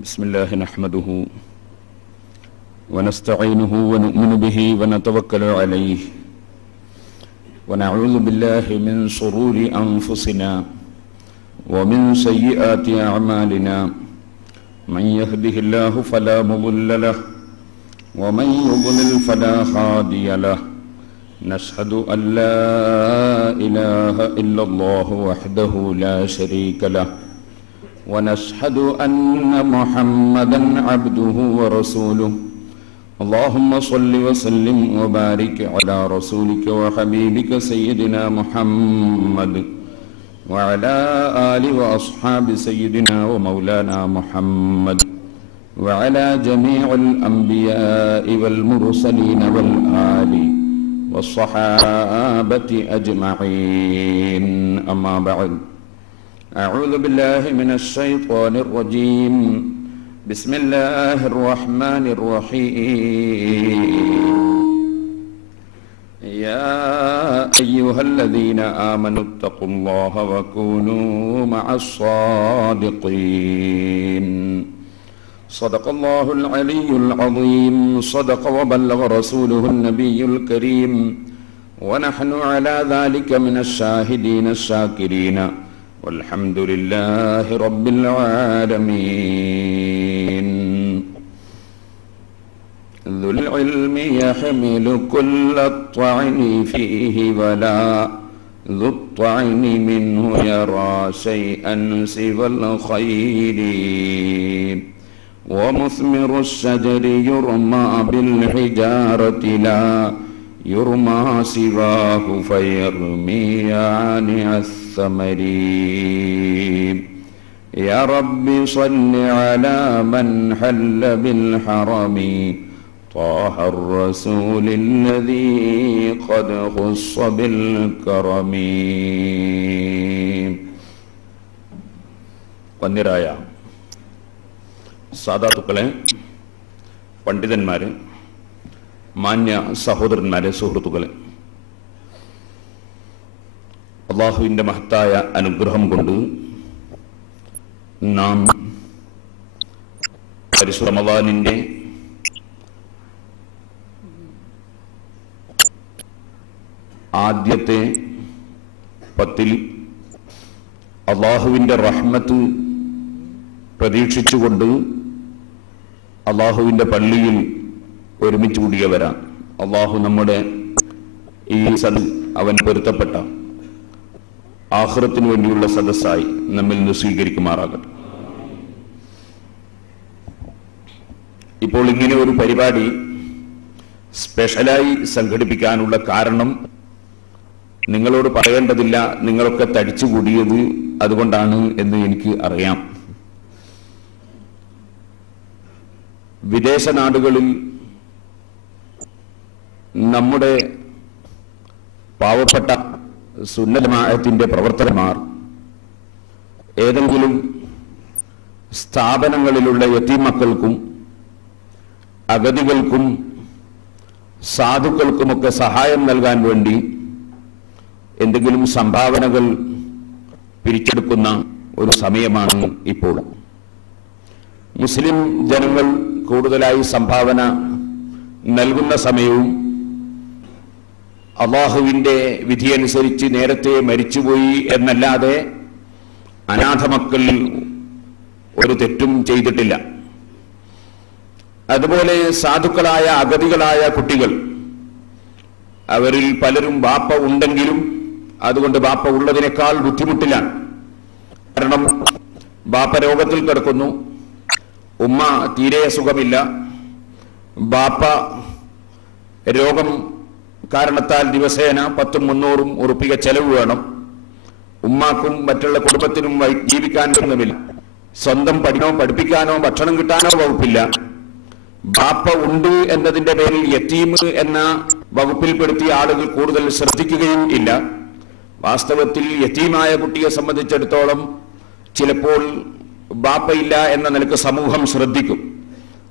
بسم الله نحمده ونستعينه ونؤمن به ونتوكل عليه ونعوذ بالله من شرور أنفسنا ومن سيئات أعمالنا من يهده الله فلا مضل له ومن يضلل فلا هادي له نشهد أن لا إله إلا الله وحده لا شريك له ونشهد أن محمدا عبده ورسوله اللهم صل وسلم وبارك على رسولك وحبيبك سيدنا محمد وعلى آل وأصحاب سيدنا ومولانا محمد وعلى جميع الأنبياء والمرسلين والآل والصحابة أجمعين أما بعد أعوذ بالله من الشيطان الرجيم بسم الله الرحمن الرحيم يا أيها الذين آمنوا اتقوا الله وكونوا مع الصادقين صدق الله العلي العظيم صدق وبلغ رسوله النبي الكريم ونحن على ذلك من الشاهدين الشاكرين والحمد لله رب العالمين ذو العلم يحمل كل الطعن فيه ولا ذو الطعن منه يرى شيئا سوى الخير ومثمر الشجر يرمى بالحجارة لا يرمى سواه فيرمي عانع الثمر يا رب صل على من حل بالحرم طه الرسول الذي قد خص بالكرم വന്യരായ സാദാത്തുക്കളെ, പണ്ഡിതന്മാരെ, മാന്യ സഹോദരന്മാരെ, സുഹൃത്തുക്കളെ, അള്ളാഹുവിൻ്റെ മഹത്തായ അനുഗ്രഹം കൊണ്ട് നാം പരിശുദ്ധ റമളാനിൻ്റെ ആദ്യത്തെ 10 അള്ളാഹുവിൻ്റെ റഹ്മത്ത് പ്രതീക്ഷിച്ചുകൊണ്ട് അള്ളാഹുവിൻ്റെ പള്ളിയിൽ ഒരുമിച്ച് കൂടിയവരാണ്. അള്ളാഹു നമ്മുടെ ഈ അവൻ പൊരുത്തപ്പെട്ട ആഖിറത്തിന് വേണ്ടിയുള്ള സദസ്സായി നമ്മിൽ നിന്ന് സ്വീകരിക്കുമാറാകട്ടെ. ഇപ്പോൾ ഇങ്ങനെ ഒരു പരിപാടി സ്പെഷ്യലായി സംഘടിപ്പിക്കാനുള്ള കാരണം നിങ്ങളോട് പറയേണ്ടതില്ല, നിങ്ങളൊക്കെ തടിച്ചുകൂടിയത് അതുകൊണ്ടാണ് എന്ന് എനിക്ക് അറിയാം. വിദേശ നാടുകളിൽ നമ്മുടെ പാവപ്പെട്ട സുന്നത്ത് ജമാഅത്തിന്റെ പ്രവർത്തകന്മാർ ഏതെങ്കിലും സ്ഥാപനങ്ങളിലുള്ള യതീം മക്കൾക്കും അഗതികൾക്കും സാധുക്കൾക്കുമൊക്കെ സഹായം നൽകാൻ വേണ്ടി എന്തെങ്കിലും സംഭാവനകൾ പിരിച്ചെടുക്കുന്ന ഒരു സമയമാണ് ഇപ്പോൾ. മുസ്ലിം ജനങ്ങൾ കൂടുതലായി സംഭാവന നൽകുന്ന സമയവും അള്ളാഹുവിൻ്റെ വിധിയനുസരിച്ച് നേരത്തെ മരിച്ചുപോയി എന്നല്ലാതെ അനാഥ മക്കൾ ഒരു തെറ്റും ചെയ്തിട്ടില്ല. അതുപോലെ സാധുക്കളായ അഗതികളായ കുട്ടികൾ, അവരിൽ പലരും ബാപ്പ ഉണ്ടെങ്കിലും അതുകൊണ്ട് ബാപ്പ ഉള്ളതിനേക്കാൾ ബുദ്ധിമുട്ടിലാണ്. കാരണം ബാപ്പ രോഗത്തിൽ കിടക്കുന്നു, ഉമ്മ തീരെ സുഖമില്ല, ബാപ്പ രോഗം കാരണത്താൽ ദിവസേന 100-300 ഉറുപ്പിക ചെലവ് വേണം. ഉമ്മാക്കും മറ്റുള്ള കുടുംബത്തിനും ജീവിക്കാൻ ഒന്നുമില്ല. സ്വന്തം പഠിപ്പിക്കാനോ ഭക്ഷണം കിട്ടാനോ വകുപ്പില്ല. ബാപ്പ ഉണ്ട് എന്നതിന്റെ പേരിൽ യതീം എന്ന വകുപ്പിൽപ്പെടുത്തിയ ആളുകൾ കൂടുതൽ ശ്രദ്ധിക്കുകയും ഇല്ല. വാസ്തവത്തിൽ യതീമായ കുട്ടിയെ സംബന്ധിച്ചിടത്തോളം ചിലപ്പോൾ ബാപ്പയില്ല എന്ന നിലക്ക് സമൂഹം ശ്രദ്ധിക്കും,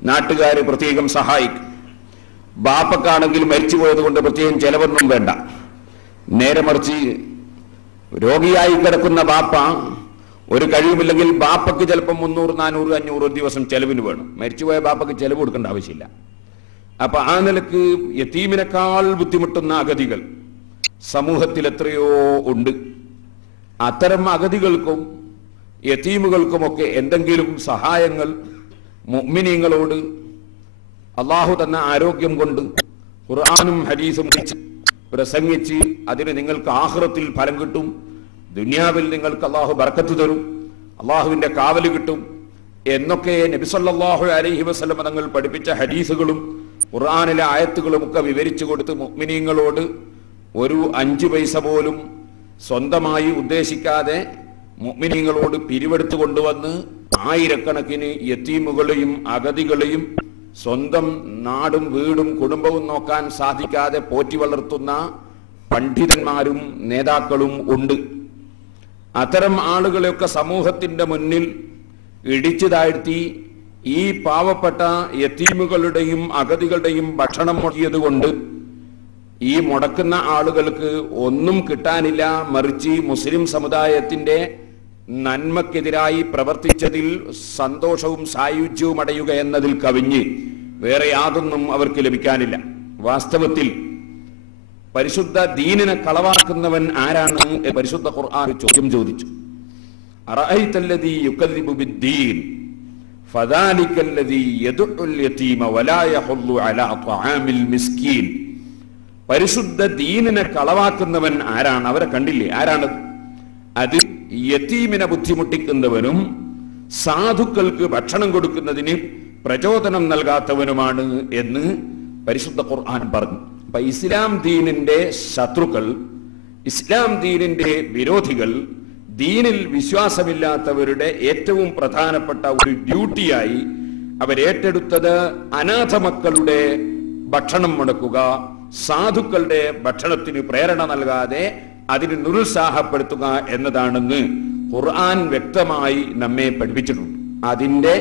നാട്ടുകാർ പ്രത്യേകം സഹായിക്കും. ബാപ്പക്കാണെങ്കിൽ മരിച്ചുപോയത് കൊണ്ട് പ്രത്യേകം ചെലവൊന്നും വേണ്ട. നേരെ മറിച്ച് രോഗിയായി കിടക്കുന്ന ബാപ്പ ഒരു കഴിവുമില്ലെങ്കിൽ ബാപ്പക്ക് ചിലപ്പോൾ 300, 400, 500 ഒരു ദിവസം ചെലവിന് വേണം. മരിച്ചുപോയ ബാപ്പക്ക് ചെലവ് കൊടുക്കേണ്ട ആവശ്യമില്ല. അപ്പൊ ആ നിലക്ക് യതീമിനേക്കാൾ ബുദ്ധിമുട്ടുന്ന അഗതികൾ സമൂഹത്തിൽ എത്രയോ ഉണ്ട്. അത്തരം അഗതികൾക്കും യതീമുകൾക്കുമൊക്കെ എന്തെങ്കിലും സഹായങ്ങൾ മുഅ്മിനീങ്ങളോട് അള്ളാഹു തന്ന ആരോഗ്യം കൊണ്ട് ഖുർആനും ഹദീസും പ്രസംഗിച്ച് അതിന് നിങ്ങൾക്ക് ആഖിറത്തിൽ ഫലം കിട്ടും, ദുനിയാവിൽ നിങ്ങൾക്ക് അള്ളാഹു ബർക്കത്ത് തരും, അള്ളാഹുവിന്റെ കാവല് കിട്ടും എന്നൊക്കെ നബി സല്ലല്ലാഹു അലൈഹി വസല്ലം തങ്ങൾ പഠിപ്പിച്ച ഹദീസുകളും ഖുർആനിലെ ആയത്തുകളും ഒക്കെ വിവരിച്ചു കൊടുത്ത് മുഅ്മിനീങ്ങളോട് ഒരു 5 പൈസ പോലും സ്വന്തമായി ഉദ്ദേശിക്കാതെ മുഅ്മിനീങ്ങളോട് പിരിവെടുത്തു കൊണ്ടുവന്ന് ആയിരക്കണക്കിന് യതീമുകളെയും അഗതികളെയും സ്വന്തം നാടും വീടും കുടുംബവും നോക്കാൻ സാധിക്കാതെ പോറ്റി വളർത്തുന്ന പണ്ഡിതന്മാരും നേതാക്കളും ഉണ്ട്. അത്തരം ആളുകളെയൊക്കെ സമൂഹത്തിന്റെ മുന്നിൽ ഇടിച്ചു താഴ്ത്തി ഈ പാവപ്പെട്ട യതീമുകളുടെയും അഗതികളുടെയും ഭക്ഷണം മുടക്കിയതുകൊണ്ട് ഈ മുടക്കുന്ന ആളുകൾക്ക് ഒന്നും കിട്ടാനില്ല, മറിച്ച് മുസ്ലിം സമുദായത്തിന്റെ നന്മക്കെതിരായി പ്രവർത്തിച്ചതിൽ സന്തോഷവും സായുജ്യവും അടയുക എന്നതിൽ കവിഞ്ഞ് വേറെ യാതൊന്നും അവർക്ക് ലഭിക്കാനില്ല. വാസ്തവത്തിൽ പരിശുദ്ധ ദീനിനെ കളവാക്കുന്നവൻ ആരാണ്? പരിശുദ്ധ ഖുർആൻ ചോദ്യം ചോദിച്ചു. അറഅയ്തല്ലദീ യുകദ്ദിബു ബിദ്ദീൻ ഫദാലികല്ലദീ യദ്ഉൽ യതീമ വലാ യഹുല്ലു അലാ ത്വആമിൽ മിസ്കീൻ. പരിശുദ്ധ ദീനിനെ കളവാക്കുന്നവൻ ആരാണ്? അവരെ കണ്ടില്ലേ? ആരാണ് അത്? യതീമിനെ ബുദ്ധിമുട്ടിക്കുന്നവനും സാധുക്കൾക്ക് ഭക്ഷണം കൊടുക്കുന്നതിന് പ്രചോദനം നൽകാത്തവനുമാണ് എന്ന് പരിശുദ്ധ ഖുർആൻ പറഞ്ഞു. അപ്പൊ ഇസ്ലാം ദീനിന്റെ ശത്രുക്കൾ, ഇസ്ലാം ദീനിന്റെ വിരോധികൾ, ദീനിൽ വിശ്വാസമില്ലാത്തവരുടെ ഏറ്റവും പ്രധാനപ്പെട്ട ഒരു ഡ്യൂട്ടിയായി അവരേറ്റെടുത്തത് അനാഥ മക്കളുടെ ഭക്ഷണം മുടക്കുക, സാധുക്കളുടെ ഭക്ഷണത്തിന് പ്രേരണ നൽകാതെ അതിന് നിരുത്സാഹപ്പെടുത്തുക എന്നതാണെന്ന് ഖുർആൻ വ്യക്തമായി നമ്മെ പഠിപ്പിച്ചിട്ടുണ്ട്. അതിന്റെ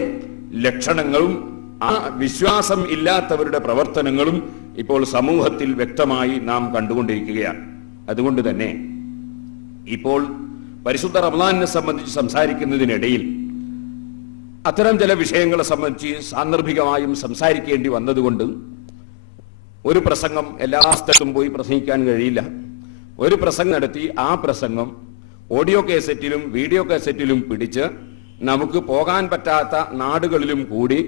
ലക്ഷണങ്ങളും ആ വിശ്വാസം ഇല്ലാത്തവരുടെ പ്രവർത്തനങ്ങളും ഇപ്പോൾ സമൂഹത്തിൽ വ്യക്തമായി നാം കണ്ടുകൊണ്ടിരിക്കുകയാണ്. അതുകൊണ്ട് തന്നെ ഇപ്പോൾ പരിശുദ്ധ റമളാനിനെ സംബന്ധിച്ച് സംസാരിക്കുന്നതിനിടയിൽ അത്തരം ചില വിഷയങ്ങളെ സംബന്ധിച്ച് സാന്ദർഭികമായും സംസാരിക്കേണ്ടി വന്നതുകൊണ്ട് ഒരു പ്രസംഗം എല്ലാ സ്ഥലത്തും പോയി പ്രസംഗിക്കാൻ കഴിയില്ല. ഒരു പ്രസംഗം നടത്തി ആ പ്രസംഗം ഓഡിയോ കാസറ്റിലും വീഡിയോ കാസറ്റിലും പിടിച്ച് നമുക്ക് പോകാൻ പറ്റാത്ത നാടുകളിലും കൂടി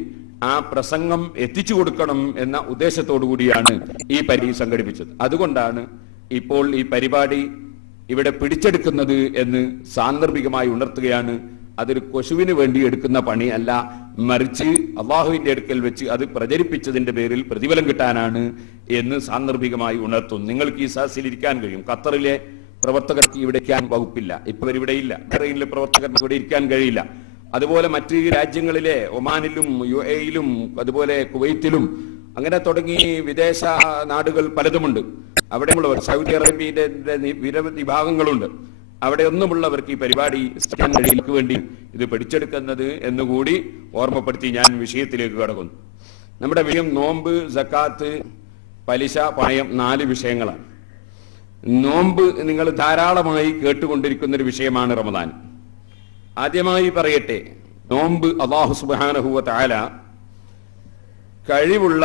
ആ പ്രസംഗം എത്തിച്ചു കൊടുക്കണം എന്ന ഉദ്ദേശത്തോടു കൂടിയാണ് ഈ പരിപാടി സംഘടിപ്പിച്ചത്. അതുകൊണ്ടാണ് ഇപ്പോൾ ഈ പരിപാടി ഇവിടെ പിടിച്ചെടുക്കുന്നത് എന്ന് സാന്ദർഭികമായി ഉണർത്തുകയാണ്. അതൊരു കൊശുവിന് വേണ്ടി എടുക്കുന്ന പണി അല്ല, മറിച്ച് അള്ളാഹുവിന്റെ അടുക്കൽ വെച്ച് അത് പ്രചരിപ്പിച്ചതിന്റെ പേരിൽ പ്രതിഫലം കിട്ടാനാണ് എന്ന് സാന്ദർഭികമായി ഉണർത്തുന്നു. നിങ്ങൾക്ക് ഈ സദസ്സിൽ ഇരിക്കാൻ കഴിയും. ഖത്തറിലെ പ്രവർത്തകർക്ക് ഇവിടെ ഇരിക്കാൻ വകുപ്പില്ല, ഇപ്പൊ ഇവിടെയില്ല. ബഹ്റൈനിലെ പ്രവർത്തകർക്ക് ഇവിടെ ഇരിക്കാൻ കഴിയില്ല. അതുപോലെ മറ്റ് രാജ്യങ്ങളിലെ ഒമാനിലും UAE-ലും അതുപോലെ കുവൈത്തിലും അങ്ങനെ തുടങ്ങി വിദേശ നാടുകൾ പലതുമുണ്ട്. അവിടെയുള്ളവർ, സൗദി അറേബ്യയുടെ നിരവധി ഭാഗങ്ങളുണ്ട്. അവിടെ ഒന്നുമുള്ളവർക്ക് ഈ പരിപാടി കഴിയിലേക്ക് വേണ്ടി ഇത് പിടിച്ചെടുക്കുന്നത് എന്നുകൂടി ഓർമ്മപ്പെടുത്തി ഞാൻ വിഷയത്തിലേക്ക് കടക്കുന്നു. നമ്മുടെ വിഷയം നോമ്പ്, സക്കാത്ത്, പലിശ, പണയം, 4 വിഷയങ്ങളാണ്. നോമ്പ് നിങ്ങൾ ധാരാളമായി കേട്ടുകൊണ്ടിരിക്കുന്ന ഒരു വിഷയമാണ് റമദാൻ. ആദ്യമായി പറയട്ടെ, നോമ്പ് അല്ലാഹു സുബ്ഹാനഹു വ തആല കഴിവുള്ള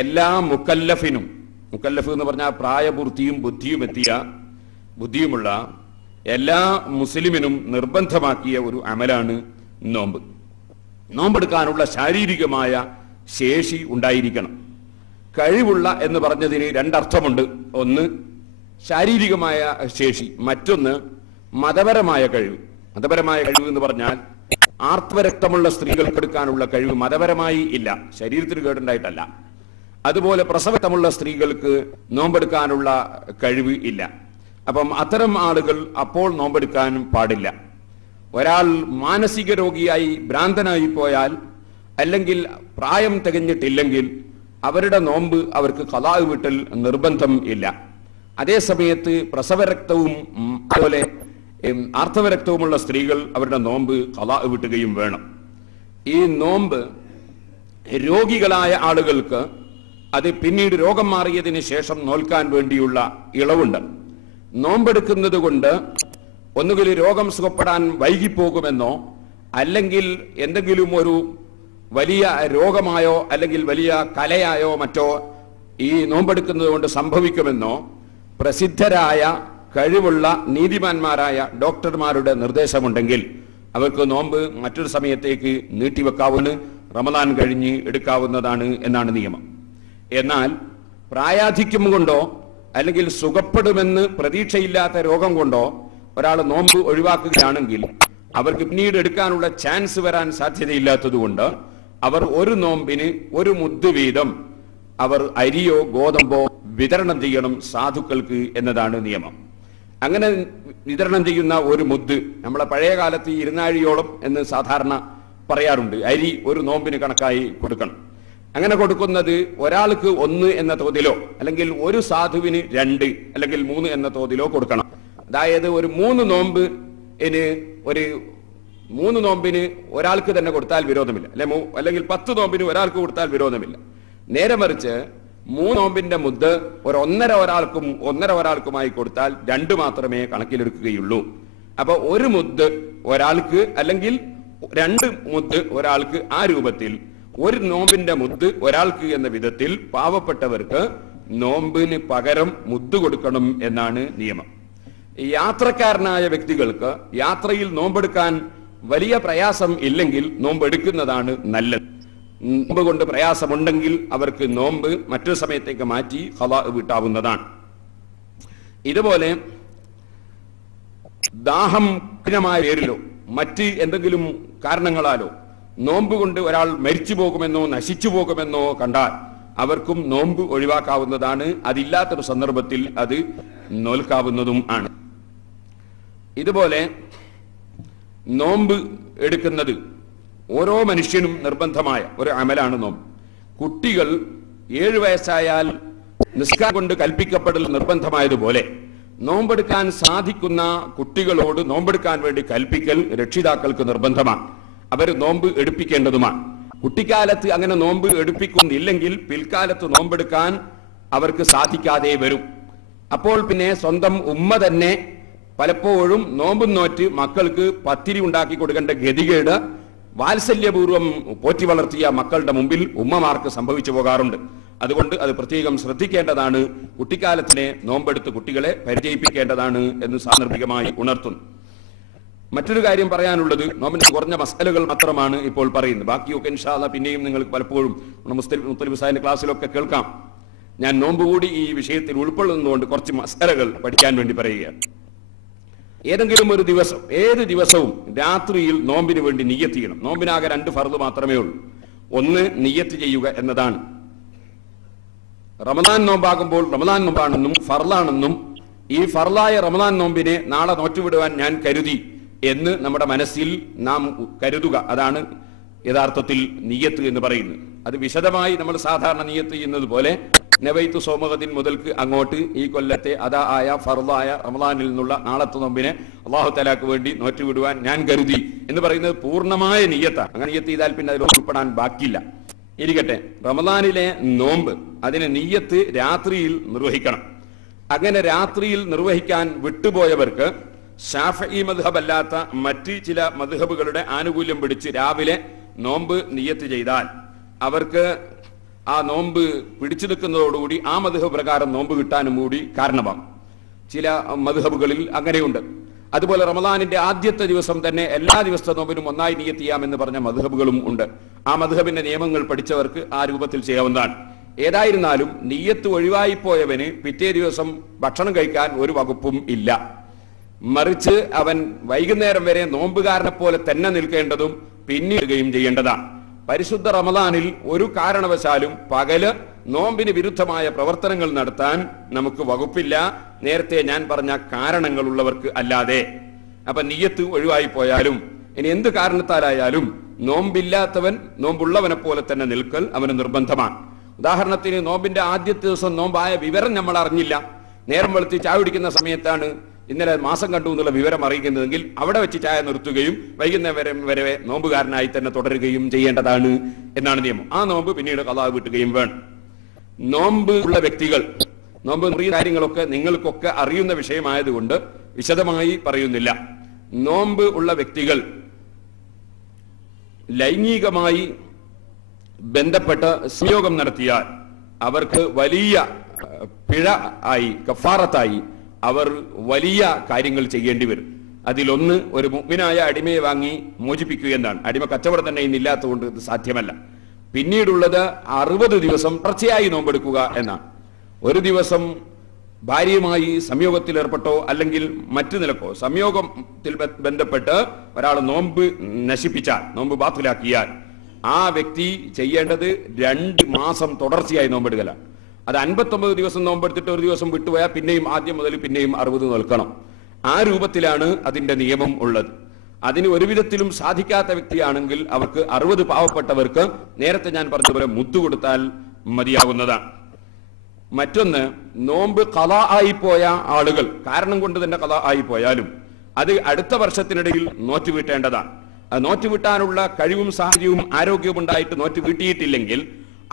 എല്ലാ മുക്കല്ലഫിനും, മുക്കല്ലഫ് എന്ന് പറഞ്ഞാൽ പ്രായപൂർത്തിയും ബുദ്ധിയും എത്തിയ ബുദ്ധിയുമുള്ള എല്ലാ മുസ്ലിമിനും നിർബന്ധമാക്കിയ ഒരു അമലാണ് നോമ്പ്. നോമ്പെടുക്കാനുള്ള ശാരീരികമായ ശേഷി ഉണ്ടായിരിക്കണം. കഴിവുള്ള എന്ന് പറഞ്ഞതിന് 2 അർത്ഥമുണ്ട്. ഒന്ന് ശാരീരികമായ ശേഷി, മറ്റൊന്ന് മതപരമായ കഴിവ്. മതപരമായ കഴിവ് എന്ന് പറഞ്ഞാൽ ആർത്തവരക്തമുള്ള സ്ത്രീകൾക്ക് എടുക്കാനുള്ള കഴിവ് മതപരമായി ഇല്ല, ശരീരത്തിന് കേടുണ്ടായിട്ടല്ല. അതുപോലെ പ്രസവരക്തമുള്ള സ്ത്രീകൾക്ക് നോമ്പെടുക്കാനുള്ള കഴിവ് ഇല്ല. അപ്പം അത്തരം ആളുകൾ അപ്പോൾ നോമ്പെടുക്കാൻ പാടില്ല. ഒരാൾ മാനസിക രോഗിയായി ഭ്രാന്തനായി പോയാൽ, അല്ലെങ്കിൽ പ്രായം തികഞ്ഞിട്ടില്ലെങ്കിൽ അവരുടെ നോമ്പ് അവർക്ക് ഖളാ വീട്ടൽ നിർബന്ധം ഇല്ല. അതേ സമയത്ത് പ്രസവരക്തവും അതുപോലെ ആർത്തവരക്തവുമുള്ള സ്ത്രീകൾ അവരുടെ നോമ്പ് ഖളാ വീട്ടുകയും വേണം. ഈ നോമ്പ് രോഗികളായ ആളുകൾക്ക് അത് പിന്നീട് രോഗം മാറിയതിന് ശേഷം നോൽക്കാൻ വേണ്ടിയുള്ള ഇളവുണ്ട്. നോമ്പെടുക്കുന്നത് കൊണ്ട് ഒന്നുകിൽ രോഗം സുഖപ്പെടാൻ വൈകിപ്പോകുമെന്നോ അല്ലെങ്കിൽ എന്തെങ്കിലും ഒരു വലിയ രോഗമായോ അല്ലെങ്കിൽ വലിയ കലയായോ മറ്റോ ഈ നോമ്പെടുക്കുന്നത് കൊണ്ട് സംഭവിക്കുമെന്നോ പ്രസിദ്ധരായ കഴിവുള്ള നീതിമാന്മാരായ ഡോക്ടർമാരുടെ നിർദ്ദേശമുണ്ടെങ്കിൽ അവർക്ക് നോമ്പ് മറ്റൊരു സമയത്തേക്ക് നീട്ടിവെക്കാവുന്ന റമദാൻ കഴിഞ്ഞ് എടുക്കാവുന്നതാണ് എന്നാണ് നിയമം. എന്നാൽ പ്രായാധിക്യം കൊണ്ടോ അല്ലെങ്കിൽ സുഖപ്പെടുമെന്ന് പ്രതീക്ഷയില്ലാത്ത രോഗം കൊണ്ടോ ഒരാൾ നോമ്പ് ഒഴിവാക്കുകയാണെങ്കിൽ അവർക്ക് പിന്നീട് എടുക്കാനുള്ള ചാൻസ് വരാൻ സാധ്യതയില്ലാത്തതുകൊണ്ട് അവർ ഒരു നോമ്പിന് ഒരു മുദ്ദ് വീതം അവർ അരിയോ ഗോതമ്പോ വിതരണം ചെയ്യണം സാധുക്കൾക്ക് എന്നതാണ് നിയമം. അങ്ങനെ വിതരണം ചെയ്യുന്ന ഒരു മുദ്ദ്, നമ്മളെ പഴയ കാലത്ത് 2 എന്ന് സാധാരണ പറയാറുണ്ട്, അരി ഒരു നോമ്പിന് കണക്കായി കൊടുക്കണം. അങ്ങനെ കൊടുക്കുന്നത് ഒരാൾക്ക് 1 എന്ന തോതിലോ അല്ലെങ്കിൽ ഒരു സാധുവിന് 2 അല്ലെങ്കിൽ 3 എന്ന തോതിലോ കൊടുക്കണം. അതായത് ഒരു 3 നോമ്പിന് ഒരാൾക്ക് തന്നെ കൊടുത്താൽ വിരോധമില്ല, അല്ലെങ്കിൽ 10 നോമ്പിന് ഒരാൾക്ക് കൊടുത്താൽ വിരോധമില്ല. നേരെ മറിച്ച് 3 നോമ്പിന്റെ മുദ്ദ് ഒരു 1.5 ഒരാൾക്കും 1.5 ഒരാൾക്കുമായി കൊടുത്താൽ 2 മാത്രമേ കണക്കിലെടുക്കുകയുള്ളൂ. അപ്പൊ ഒരു മുദ്ദ് ഒരാൾക്ക് അല്ലെങ്കിൽ 2 മുദ്ദ് ഒരാൾക്ക്, ആ രൂപത്തിൽ ഒരു നോമ്പിന്റെ മുദ്ദ് ഒരാൾക്ക് എന്ന വിധത്തിൽ പാവപ്പെട്ടവർക്ക് നോമ്പിന് പകരം മുദ്ദ് കൊടുക്കണം എന്നാണ് നിയമം. യാത്രക്കാരനായ വ്യക്തികൾക്ക് യാത്രയിൽ നോമ്പെടുക്കാൻ വലിയ പ്രയാസം ഇല്ലെങ്കിൽ നോമ്പെടുക്കുന്നതാണ് നല്ലത്. നോമ്പ് കൊണ്ട് പ്രയാസമുണ്ടെങ്കിൽ അവർക്ക് നോമ്പ് മറ്റൊരു സമയത്തേക്ക് മാറ്റി ഖളാ വീട്ടാവുന്നതാണ്. ഇതുപോലെ ദാഹം കഠിനമായ പേരിലോ മറ്റ് എന്തെങ്കിലും കാരണങ്ങളാലോ നോമ്പ് കൊണ്ട് ഒരാൾ മരിച്ചു പോകുമെന്നോ നശിച്ചു പോകുമെന്നോ കണ്ടാൽ അവർക്കും നോമ്പ് ഒഴിവാക്കാവുന്നതാണ്. അതില്ലാത്തൊരു സന്ദർഭത്തിൽ അത് നോൽക്കാവുന്നതും ആണ്. ഇതുപോലെ നോമ്പ് എടുക്കുന്നത് ഓരോ മനുഷ്യനും നിർബന്ധമായ ഒരു അമലാണ് നോമ്പ്. കുട്ടികൾ 7 വയസ്സായാൽ നിസ്കാരം കൊണ്ട് കൽപ്പിക്കപ്പെടൽ നിർബന്ധമായതുപോലെ നോമ്പെടുക്കാൻ സാധിക്കുന്ന കുട്ടികളോട് നോമ്പെടുക്കാൻ വേണ്ടി കൽപ്പിക്കൽ രക്ഷിതാക്കൾക്ക് നിർബന്ധമാണ്. അവർ നോമ്പ് എടുപ്പിക്കേണ്ടതുമാണ്. കുട്ടിക്കാലത്ത് അങ്ങനെ നോമ്പ് എടുപ്പിക്കുന്നില്ലെങ്കിൽ പിൽക്കാലത്ത് നോമ്പെടുക്കാൻ അവർക്ക് സാധിക്കാതെ വരും. അപ്പോൾ പിന്നെ സ്വന്തം ഉമ്മ തന്നെ പലപ്പോഴും നോമ്പും നോറ്റ് മക്കൾക്ക് പത്തിരി ഉണ്ടാക്കി കൊടുക്കേണ്ട ഗതികേട് വാത്സല്യപൂർവ്വം പോറ്റി വളർത്തിയ മക്കളുടെ മുമ്പിൽ ഉമ്മമാർക്ക് സംഭവിച്ചു പോകാറുണ്ട്. അതുകൊണ്ട് അത് പ്രത്യേകം ശ്രദ്ധിക്കേണ്ടതാണ്. കുട്ടിക്കാലത്തിനെ നോമ്പെടുത്ത് കുട്ടികളെ പരിചയിപ്പിക്കേണ്ടതാണ് എന്ന് സാന്ദർഭികമായി ഉണർത്തുന്നു. മറ്റൊരു കാര്യം പറയാനുള്ളത്, നോമ്പിന്റെ കുറഞ്ഞ മസലകൾ മാത്രമാണ് ഇപ്പോൾ പറയുന്നത്. ബാക്കിയൊക്കെ ഇൻഷാ അല്ലാഹ് പിന്നെയും നിങ്ങൾക്ക് പലപ്പോഴും മുത്തലിബ് സാഹിബിന്റെ ക്ലാസ്സിലൊക്കെ കേൾക്കാം. ഞാൻ നോമ്പ് കൂടി ഈ വിഷയത്തിൽ ഉൾക്കൊള്ളുന്നതുകൊണ്ട് കുറച്ച് മസലകൾ പഠിക്കാൻ വേണ്ടി പറയുകയാണ്. ഏതെങ്കിലും ഒരു ദിവസം, ഏത് ദിവസവും രാത്രിയിൽ നോമ്പിന് വേണ്ടി നിയ്യത്ത് ചെയ്യണം. നോമ്പിനാകെ 2 ഫർദ് മാത്രമേ ഉള്ളൂ. ഒന്ന് നിയ്യത്ത് ചെയ്യുക എന്നതാണ്. റമദാൻ നോമ്പാകുമ്പോൾ റമദാൻ നോമ്പാണെന്നും ഫർലാണെന്നും ഈ ഫർലായ റമദാൻ നോമ്പിനെ നാളെ നോറ്റുവിടുവാൻ ഞാൻ കരുതി എന്ന് നമ്മുടെ മനസ്സിൽ നാം കരുതുക. അതാണ് യഥാർത്ഥത്തിൽ നിയ്യത്ത് എന്ന് പറയുന്നത്. അത് വിശദമായി നമ്മൾ സാധാരണ നിയ്യത്ത് ചെയ്യുന്നത് പോലെ നവൈത്തു സോമഗദിൻ മുതൽക്ക് അങ്ങോട്ട് ഈ കൊല്ലത്തെ അതാ ആയ ഫർദായ റമദാനിൽ നിന്നുള്ള നാളത്തെ നോമ്പിനെ അല്ലാഹു തആലക്ക് വേണ്ടി നോറ്റുവിടുവാൻ ഞാൻ കരുതി എന്ന് പറയുന്നത് പൂർണ്ണമായ നിയ്യത്താണ്. അങ്ങനെ നിയ്യത്ത് ചെയ്താൽ പിന്നെ അതിൽ ഉൾപ്പെടാൻ ബാക്കിയില്ല. ഇരിക്കട്ടെ, റമദാനിലെ നോമ്പ് അതിന് നിയ്യത്ത് രാത്രിയിൽ നിർവഹിക്കണം. അങ്ങനെ രാത്രിയിൽ നിർവഹിക്കാൻ വിട്ടുപോയവർക്ക് ശാഫഈ മദ്ഹബ് അല്ലാത്ത മറ്റ് ചില മദ്ഹബുകളുടെ ആനുകൂല്യം പിടിച്ച് രാവിലെ നോമ്പ് നിയ്യത്ത് ചെയ്താൽ അവർക്ക് ആ നോമ്പ് പിടിച്ചു നിൽക്കുന്നതോടുകൂടി ആ മദ്ഹബ് പ്രകാരം നോമ്പ് കിട്ടാനും കൂടി കാരണമാകും. ചില മദ്ഹബുകളിൽ അങ്ങനെയുണ്ട്. അതുപോലെ റമദാനിന്റെ ആദ്യത്തെ ദിവസം തന്നെ എല്ലാ ദിവസത്തെ നോമ്പിനും ഒന്നായി നിയ്യത്ത് ചെയ്യാമെന്ന് പറഞ്ഞ മദ്ഹബുകളും ഉണ്ട്. ആ മദ്ഹബിന്റെ നിയമങ്ങൾ പഠിച്ചവർക്ക് ആ രൂപത്തിൽ ചെയ്യാവുന്നതാണ്. ഏതായിരുന്നാലും നിയ്യത്ത് ഒഴിവായിപ്പോയവന് പിറ്റേ ദിവസം ഭക്ഷണം കഴിക്കാൻ ഒരു വകുപ്പും ഇല്ല. മറിച്ച് അവൻ വൈകുന്നേരം വരെ നോമ്പുകാരനെ പോലെ തന്നെ നിൽക്കേണ്ടതും പിന്നിടുകയും ചെയ്യേണ്ടതാണ്. പരിശുദ്ധ റമദാനിൽ ഒരു കാരണവശാലും പകല് നോമ്പിന് വിരുദ്ധമായ പ്രവർത്തനങ്ങൾ നടത്താൻ നമുക്ക് വകുപ്പില്ല, നേരത്തെ ഞാൻ പറഞ്ഞ കാരണങ്ങളുള്ളവർക്ക് അല്ലാതെ. അപ്പൊ നിയ്യത്ത് ഒഴിവായി പോയാലും ഇനി എന്ത് കാരണത്താലായാലും നോമ്പില്ലാത്തവൻ നോമ്പുള്ളവനെ പോലെ തന്നെ നിൽക്കൽ അവന് നിർബന്ധമാണ്. ഉദാഹരണത്തിന് നോമ്പിന്റെ ആദ്യത്തെ ദിവസം നോമ്പായ വിവരം നമ്മൾ അറിഞ്ഞില്ല, നേരം വെളുത്തി ചായ കുടിക്കുന്ന സമയത്താണ് ഇന്നലെ മാസം കണ്ടു എന്നുള്ള വിവരം അറിയിക്കുന്നതെങ്കിൽ അവിടെ വെച്ച് ചായ നിർത്തുകയും വൈകുന്നേരം വരെ നോമ്പുകാരനായി തന്നെ തുടരുകയും ചെയ്യേണ്ടതാണ് എന്നാണ് നിയമം. ആ നോമ്പ് പിന്നീട് ഖളാ വീട്ടുകയും വേണം. നോമ്പ് ഉള്ള വ്യക്തികൾ, നോമ്പ് മുറിയ കാര്യങ്ങളൊക്കെ നിങ്ങൾക്കൊക്കെ അറിയുന്ന വിഷയമായതുകൊണ്ട് വിശദമായി പറയുന്നില്ല. നോമ്പ് ഉള്ള വ്യക്തികൾ ലൈംഗികമായി ബന്ധപ്പെട്ട് സംയോഗം നടത്തിയാൽ അവർക്ക് വലിയ പിഴ ആയി, കഫാറത്തായി അവർ വലിയ കാര്യങ്ങൾ ചെയ്യേണ്ടി വരും. അതിലൊന്ന് ഒരു മുഅ്മിനായ അടിമയെ വാങ്ങി മോചിപ്പിക്കുക എന്നാണ്. അടിമ കച്ചവടം തന്നെ ഇന്നില്ലാത്തതുകൊണ്ട് ഇത് സാധ്യമല്ല. പിന്നീടുള്ളത് 60 ദിവസം തുടർച്ചയായി നോമ്പെടുക്കുക എന്നാണ്. ഒരു ദിവസം ഭാര്യയുമായി സംയോഗത്തിൽ ഏർപ്പെട്ടോ അല്ലെങ്കിൽ മറ്റു നിലക്കോ സംയോഗത്തിൽ ബന്ധപ്പെട്ട് ഒരാൾ നോമ്പ് നശിപ്പിച്ചാൽ, നോമ്പ് ബാത്തിലാക്കിയാൽ ആ വ്യക്തി ചെയ്യേണ്ടത് 2 മാസം തുടർച്ചയായി നോമ്പെടുക്കലാണ്. അത് 59 ദിവസം നോമ്പെടുത്തിട്ട് ഒരു ദിവസം വിട്ടുപോയാൽ പിന്നെയും ആദ്യം മുതൽ പിന്നെയും 60 നിൽക്കണം. ആ രൂപത്തിലാണ് അതിന്റെ നിയമം ഉള്ളത്. അതിന് ഒരു വിധത്തിലും സാധിക്കാത്ത വ്യക്തിയാണെങ്കിൽ അവർക്ക് 60 പാവപ്പെട്ടവർക്ക് നേരത്തെ ഞാൻ പറഞ്ഞതുപോലെ മുദ്ദു കൊടുത്താൽ മതിയാകുന്നതാണ്. മറ്റൊന്ന്, നോമ്പ് ഖളാ ആയിപ്പോയ ആളുകൾ കാരണം കൊണ്ട് തന്നെ ഖളാ ആയിപ്പോയാലും അത് അടുത്ത വർഷത്തിനിടയിൽ നോറ്റ് വീട്ടേണ്ടതാണ്. അത് നോറ്റ് വീട്ടാനുള്ള കഴിവും സാഹചര്യവും ആരോഗ്യവും ഉണ്ടായിട്ട് നോറ്റ് വീട്ടിയിട്ടില്ലെങ്കിൽ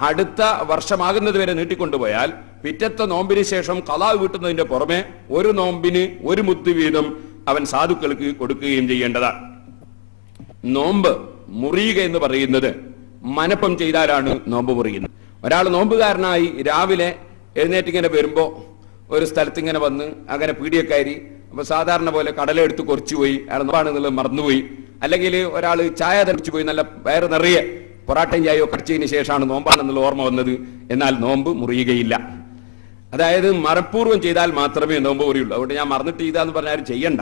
അടുത്ത വർഷമാകുന്നത് വരെ നീട്ടിക്കൊണ്ടുപോയാൽ പിറ്റത്തെ നോമ്പിന് ശേഷം ഖളാ വീട്ടുന്നതിന്റെ പുറമെ ഒരു നോമ്പിന് 1 മുദ്ദ് വീതം അവൻ സാധുക്കൾക്ക് കൊടുക്കുകയും ചെയ്യേണ്ടതാണ്. നോമ്പ് മുറിയുക എന്ന് പറയുന്നത് മനപ്പം ചെയ്താലാണ് നോമ്പ് മുറിയുന്നത്. ഒരാൾ നോമ്പുകാരനായി രാവിലെ എഴുന്നേറ്റിങ്ങനെ വരുമ്പോ ഒരു സ്ഥലത്ത് ഇങ്ങനെ വന്ന് അങ്ങനെ പീടിയക്കാരി അപ്പൊ സാധാരണ പോലെ കടലെടുത്ത് കുറച്ചുപോയി, അയാൾ നോമ്പാണെന്നുള്ളത് മറന്നുപോയി, അല്ലെങ്കിൽ ഒരാൾ ചായ തളിച്ചു പോയി, നല്ല വയറ് നിറയെ പൊറാട്ടയും ചായയോ കടിച്ചതിന് ശേഷമാണ് നോമ്പാണെന്നുള്ള ഓർമ്മ വന്നത്, എന്നാൽ നോമ്പ് മുറിയുകയില്ല. അതായത് മനഃപൂർവ്വം ചെയ്താൽ മാത്രമേ നോമ്പ് മുറിയുള്ളൂ. അതുകൊണ്ട് ഞാൻ മറന്നിട്ട് ചെയ്താന്ന് പറഞ്ഞാൽ ചെയ്യണ്ട,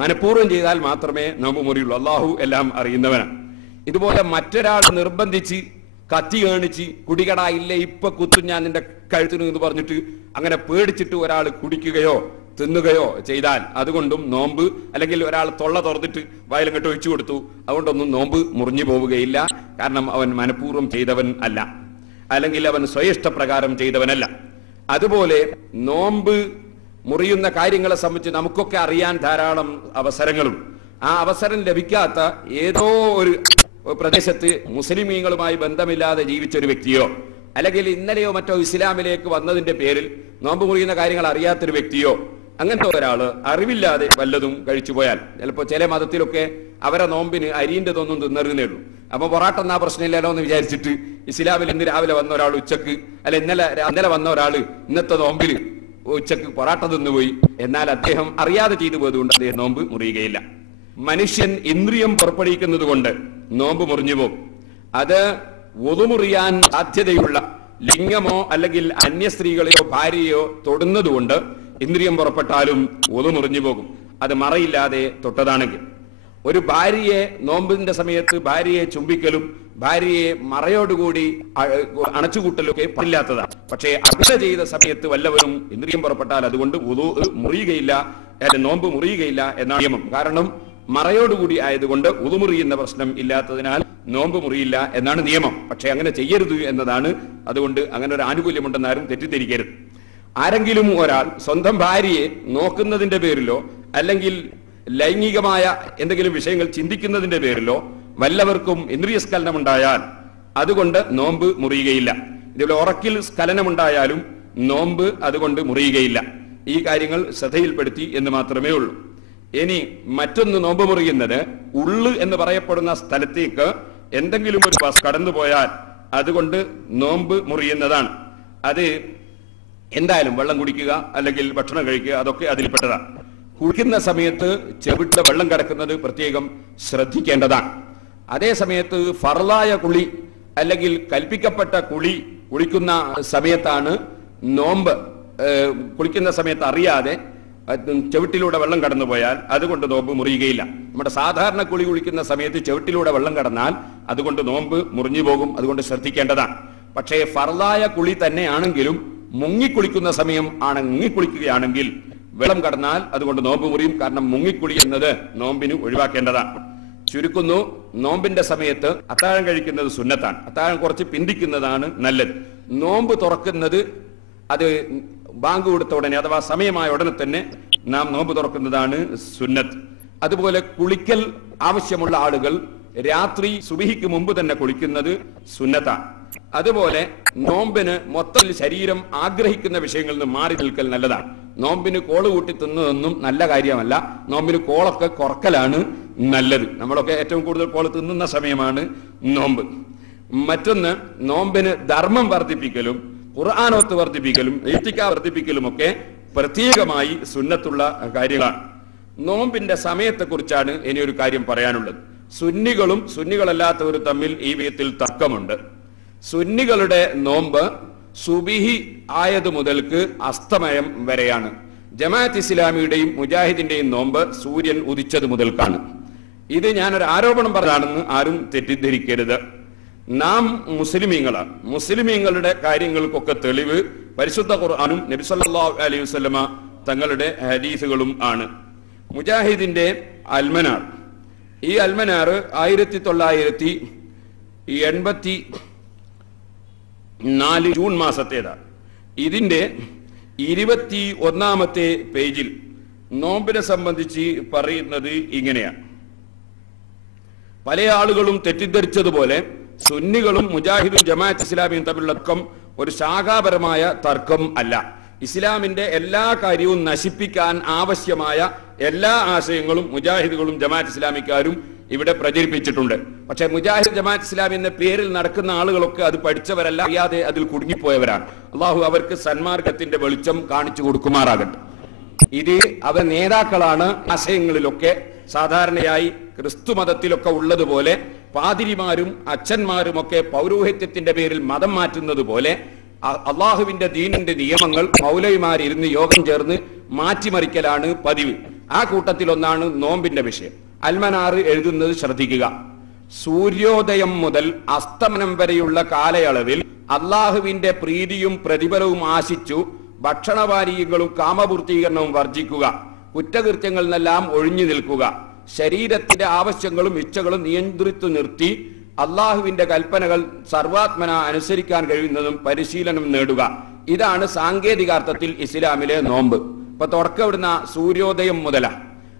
മനഃപൂർവ്വം ചെയ്താൽ മാത്രമേ നോമ്പ് മുറിയുള്ളൂ. അള്ളാഹു എല്ലാം അറിയുന്നവനാണ്. ഇതുപോലെ മറ്റൊരാൾ നിർബന്ധിച്ച് കത്തി കാണിച്ച് കുടികട ഇല്ല ഇപ്പൊ കുത്തും ഞാൻ നിന്റെ കഴുത്തിന് എന്ന് പറഞ്ഞിട്ട് അങ്ങനെ പേടിച്ചിട്ട് ഒരാൾ കുടിക്കുകയോ തിന്നുകയോ ചെയ്താൽ അതുകൊണ്ടും നോമ്പ്, അല്ലെങ്കിൽ ഒരാൾ തൊള്ള തുറന്നിട്ട് വയലങ്ങോട്ട് ഒഴിച്ചു കൊടുത്തു, അതുകൊണ്ടൊന്നും നോമ്പ് മുറിഞ്ഞു പോവുകയില്ല. കാരണം അവൻ മനഃപൂർവ്വം ചെയ്തവൻ അല്ല, അല്ലെങ്കിൽ അവൻ സ്വയിഷ്ടപ്രകാരം ചെയ്തവനല്ല. അതുപോലെ നോമ്പ് മുറിയുന്ന കാര്യങ്ങളെ സംബന്ധിച്ച് നമുക്കൊക്കെ അറിയാൻ ധാരാളം അവസരങ്ങളും ആ അവസരം ലഭിക്കാത്ത ഏതോ ഒരു പ്രദേശത്ത് മുസ്ലിമീങ്ങളുമായി ബന്ധമില്ലാതെ ജീവിച്ചൊരു വ്യക്തിയോ അല്ലെങ്കിൽ ഇന്നലെയോ മറ്റോ ഇസ്ലാമിലേക്ക് വന്നതിന്റെ പേരിൽ നോമ്പ് മുറിയുന്ന കാര്യങ്ങൾ അറിയാത്തൊരു വ്യക്തിയോ അങ്ങനത്തെ ഒരാള് അറിവില്ലാതെ വല്ലതും കഴിച്ചു പോയാൽ, ചിലപ്പോൾ ചില മതത്തിലൊക്കെ അവരെ നോമ്പിന് അരിൻ്റെതൊന്നും തിന്നറിയുന്നേ ഉള്ളൂ. അപ്പൊ പൊറാട്ട എന്നാ പ്രശ്നമില്ലല്ലോ എന്ന് വിചാരിച്ചിട്ട് ഇസ്ലാമിൽ ഇന്ന് രാവിലെ വന്ന ഒരാൾ ഉച്ചക്ക്, അല്ല ഇന്നലെ വന്ന ഒരാള് ഇന്നത്തെ നോമ്പില് ഉച്ചക്ക് പൊറാട്ട തിന്നുപോയി, എന്നാൽ അദ്ദേഹം അറിയാതെ ചെയ്തു പോയതുകൊണ്ട് അദ്ദേഹം നോമ്പ് മുറിയുകയില്ല. മനുഷ്യൻ ഇന്ദ്രിയം പുറപ്പെടുവിക്കുന്നത് കൊണ്ട് നോമ്പ് മുറിഞ്ഞു പോകും. അത് വുളു മുറിയാൻ സാധ്യതയുള്ള ലിംഗമോ അല്ലെങ്കിൽ അന്യ സ്ത്രീകളെയോ ഭാര്യയോ തൊടുന്നതുകൊണ്ട് ഇന്ദ്രിയം പുറപ്പെട്ടാലും വുളു മുറിഞ്ഞു പോകും, അത് മറയില്ലാതെ തൊട്ടതാണെങ്കിൽ. ഒരു ഭാര്യയെ നോമ്പിന്റെ സമയത്ത് ഭാര്യയെ ചുംബിക്കലും ഭാര്യയെ മറയോടുകൂടി അണച്ചുകൂട്ടലും ഒക്കെ പാടില്ലാത്തതാണ്. പക്ഷേ അങ്ങനെ ചെയ്ത സമയത്ത് വല്ലവരും ഇന്ദ്രിയം പുറപ്പെട്ടാൽ അതുകൊണ്ട് വുളു മുറിയുകയില്ല, നോമ്പ് മുറിയുകയില്ല എന്നാണ് നിയമം. കാരണം മറയോടുകൂടി ആയതുകൊണ്ട് വുളു മുറിയുന്ന പ്രശ്നം ഇല്ലാത്തതിനാൽ നോമ്പ് മുറിയില്ല എന്നാണ് നിയമം. പക്ഷെ അങ്ങനെ ചെയ്യരുത് എന്നതാണ്. അതുകൊണ്ട് അങ്ങനെ ഒരു ആനുകൂല്യമുണ്ടെന്നാരും തെറ്റിദ്ധരിക്കരുത്. ആരെങ്കിലും ഒരാൾ സ്വന്തം ഭാര്യയെ നോക്കുന്നതിന്റെ പേരിലോ അല്ലെങ്കിൽ ലൈംഗികമായ എന്തെങ്കിലും വിഷയങ്ങൾ ചിന്തിക്കുന്നതിന്റെ പേരിലോ വല്ലവർക്കും ഇന്ദ്രിയ സ്ഖലനമുണ്ടായാൽ അതുകൊണ്ട് നോമ്പ് മുറിയുകയില്ല. ഇതുപോലെ ഉറക്കിൽ സ്ഖലനമുണ്ടായാലും നോമ്പ് അതുകൊണ്ട് മുറിയുകയില്ല. ഈ കാര്യങ്ങൾ ശ്രദ്ധയിൽപ്പെടുത്തി എന്ന് മാത്രമേ ഉള്ളൂ. ഇനി മറ്റൊന്ന്, നോമ്പ് മുറിയുന്നത് ഉള്ളു എന്ന് പറയപ്പെടുന്ന സ്ഥലത്തേക്ക് എന്തെങ്കിലും ഒരു ബസ് കടന്നുപോയാൽ അതുകൊണ്ട് നോമ്പ് മുറിയുന്നതാണ്. അത് എന്തായാലും വെള്ളം കുടിക്കുക അല്ലെങ്കിൽ ഭക്ഷണം കഴിക്കുക അതൊക്കെ അതിൽപ്പെട്ടതാണ്. കുളിക്കുന്ന സമയത്ത് ചെവിട്ട വെള്ളം കിടക്കുന്നത് പ്രത്യേകം ശ്രദ്ധിക്കേണ്ടതാണ്. അതേ സമയത്ത് ഫർളായ കുളി അല്ലെങ്കിൽ കൽപ്പിക്കപ്പെട്ട കുളിക്കുന്ന സമയത്താണ് നോമ്പ്. കുളിക്കുന്ന സമയത്ത് അറിയാതെ ചെവിട്ടിലൂടെ വെള്ളം കടന്നുപോയാൽ അതുകൊണ്ട് നോമ്പ് മുറിയുകയില്ല. നമ്മുടെ സാധാരണ കുളിക്കുന്ന സമയത്ത് ചെവിട്ടിലൂടെ വെള്ളം കടന്നാൽ അതുകൊണ്ട് നോമ്പ് മുറിഞ്ഞു പോകും. അതുകൊണ്ട് ശ്രദ്ധിക്കേണ്ടതാണ്. പക്ഷേ ഫർളായ കുളി തന്നെയാണെങ്കിലും മുങ്ങിക്കുളിക്കുന്ന സമയം മുങ്ങിക്കുളിക്കുകയാണെങ്കിൽ വെള്ളം കടന്നാൽ അതുകൊണ്ട് നോമ്പ് മുറിയും. കാരണം മുങ്ങിക്കുളി എന്നത് നോമ്പിന് ഒഴിവാക്കേണ്ടതാണ്. ചുരുക്കുന്നു, നോമ്പിന്റെ സമയത്ത് അത്താഴം കഴിക്കുന്നത് സുന്നത്താണ്. അത്താഴം കുറച്ച് പിന്തിക്കുന്നതാണ് നല്ലത്. നോമ്പ് തുറക്കുന്നത് അത് ബാങ്ക് കൊടുത്ത ഉടനെ അഥവാ സമയമായ ഉടനെ തന്നെ നാം നോമ്പ് തുറക്കുന്നതാണ് സുന്നത്ത്. അതുപോലെ കുളിക്കൽ ആവശ്യമുള്ള ആളുകൾ രാത്രി സുബഹിക്ക് മുമ്പ് തന്നെ കുളിക്കുന്നത് സുന്നത്താണ്. അതുപോലെ നോമ്പിന് മൊത്തത്തിൽ ശരീരം ആഗ്രഹിക്കുന്ന വിഷയങ്ങളിൽ നിന്ന് മാറി നിൽക്കൽ നല്ലതാണ്. നോമ്പിന് കോള് കൂട്ടി തിന്നതൊന്നും നല്ല കാര്യമല്ല. നോമ്പിന് കോളൊക്കെ കുറക്കലാണ് നല്ലത്. നമ്മളൊക്കെ ഏറ്റവും കൂടുതൽ കോള് തിന്നുന്ന സമയമാണ് നോമ്പ്. മറ്റൊന്ന്, നോമ്പിന് ധർമ്മം വർദ്ധിപ്പിക്കലും ഖുർആനോത്ത് വർദ്ധിപ്പിക്കലും ഇത്തിക്കാ വർദ്ധിപ്പിക്കലും ഒക്കെ പ്രത്യേകമായി സുന്നത്തുള്ള കാര്യങ്ങളാണ്. നോമ്പിന്റെ സമയത്തെക്കുറിച്ചാണ് ഇനി ഒരു കാര്യം പറയാനുള്ളത്. സുന്നികളും സുന്നികളല്ലാത്തവരും തമ്മിൽ ഈ വിധത്തിൽ തർക്കമുണ്ട്. സുന്നികളുടെ നോമ്പ് സുബിഹി ആയത് മുതൽക്ക് അസ്തമയം വരെയാണ്. ജമാഅത്ത് ഇസ്ലാമിയുടെയും മുജാഹിദിന്റെയും നോമ്പ് സൂര്യൻ ഉദിച്ചത് മുതൽക്കാണ്. ഇത് ഞാനൊരു ആരോപണം പറഞ്ഞാണെന്ന് ആരും തെറ്റിദ്ധരിക്കരുത്. നാം മുസ്ലിമീങ്ങളാണ്. മുസ്ലിമീങ്ങളുടെ കാര്യങ്ങൾക്കൊക്കെ തെളിവ് പരിശുദ്ധ ഖുർആനും നബി സല്ലല്ലാഹു അലൈഹി വസല്ലമ തങ്ങളുടെ ഹദീസുകളും ആണ്. മുജാഹിദിന്റെ അൽമനാർ, ഈ അൽമനാർ 1984 ജൂൺ മാസത്തേതാണ്. ഇതിന്റെ 21-ാമത്തെ പേജിൽ നോമ്പിനെ സംബന്ധിച്ച് പറയുന്നത് ഇങ്ങനെയാണ്. പല ആളുകളും തെറ്റിദ്ധരിച്ചതുപോലെ സുന്നികളും മുജാഹിദും ജമാഅത്ത് ഇസ്ലാമിയും തമ്മിലുള്ള തർക്കം ഒരു ശാഖാപരമായ തർക്കം അല്ല. ഇസ്ലാമിന്റെ എല്ലാ കാര്യവും നശിപ്പിക്കാൻ ആവശ്യമായ എല്ലാ ആശയങ്ങളും മുജാഹിദുകളും ജമാഅത്ത് ഇസ്ലാമിക്കാരും ഇവിടെ പ്രചരിപ്പിച്ചിട്ടുണ്ട്. പക്ഷെ മുജാഹിദ് ജമാഅത്ത് ഇസ്ലാമി എന്ന പേരിൽ നടക്കുന്ന ആളുകളൊക്കെ അത് പഠിച്ചവരല്ല, അറിയാതെ അതിൽ കുടുങ്ങിപ്പോയവരാണ്. അള്ളാഹു അവർക്ക് സന്മാർഗത്തിന്റെ വെളിച്ചം കാണിച്ചു കൊടുക്കുമാറാകട്ടെ. ഇത് അവർ നേതാക്കളാണ്. ആശയങ്ങളിലൊക്കെ സാധാരണയായി ക്രിസ്തു മതത്തിലൊക്കെ ഉള്ളതുപോലെ പാതിരിമാരും അച്ഛന്മാരും ഒക്കെ പൗരോഹിത്യത്തിന്റെ പേരിൽ മതം മാറ്റുന്നത് പോലെ അള്ളാഹുവിന്റെ ദീനിന്റെ നിയമങ്ങൾ മൗലവിമാരിരുന്ന് യോഗം ചേർന്ന് മാറ്റിമറിക്കലാണ് പതിവ്. ആ കൂട്ടത്തിലൊന്നാണ് നോമ്പിന്റെ വിഷയം. അൽമനാറ് എഴുതുന്നത് ശ്രദ്ധിക്കുക. സൂര്യോദയം മുതൽ അസ്തമനം വരെയുള്ള കാലയളവിൽ അള്ളാഹുവിന്റെ പ്രീതിയും പ്രതിഫലവും ആശിച്ചു ഭക്ഷണപാനീയങ്ങളും കാമപൂർത്തീകരണവും വർജിക്കുക, കുറ്റകൃത്യങ്ങളിൽ നിന്നെല്ലാം ഒഴിഞ്ഞു നിൽക്കുക, ശരീരത്തിന്റെ ആവശ്യങ്ങളും ഇച്ഛകളും നിയന്ത്രിച്ചു നിർത്തി അള്ളാഹുവിന്റെ കൽപ്പനകൾ സർവാത്മന അനുസരിക്കാൻ കഴിയുന്നതും പരിശീലനം നേടുക. ഇതാണ് സാങ്കേതികാർത്ഥത്തിൽ ഇസ്ലാമിലെ നോമ്പ്. ഇപ്പൊ തുടക്കം ഇവിടുന്ന സൂര്യോദയം മുതലാ.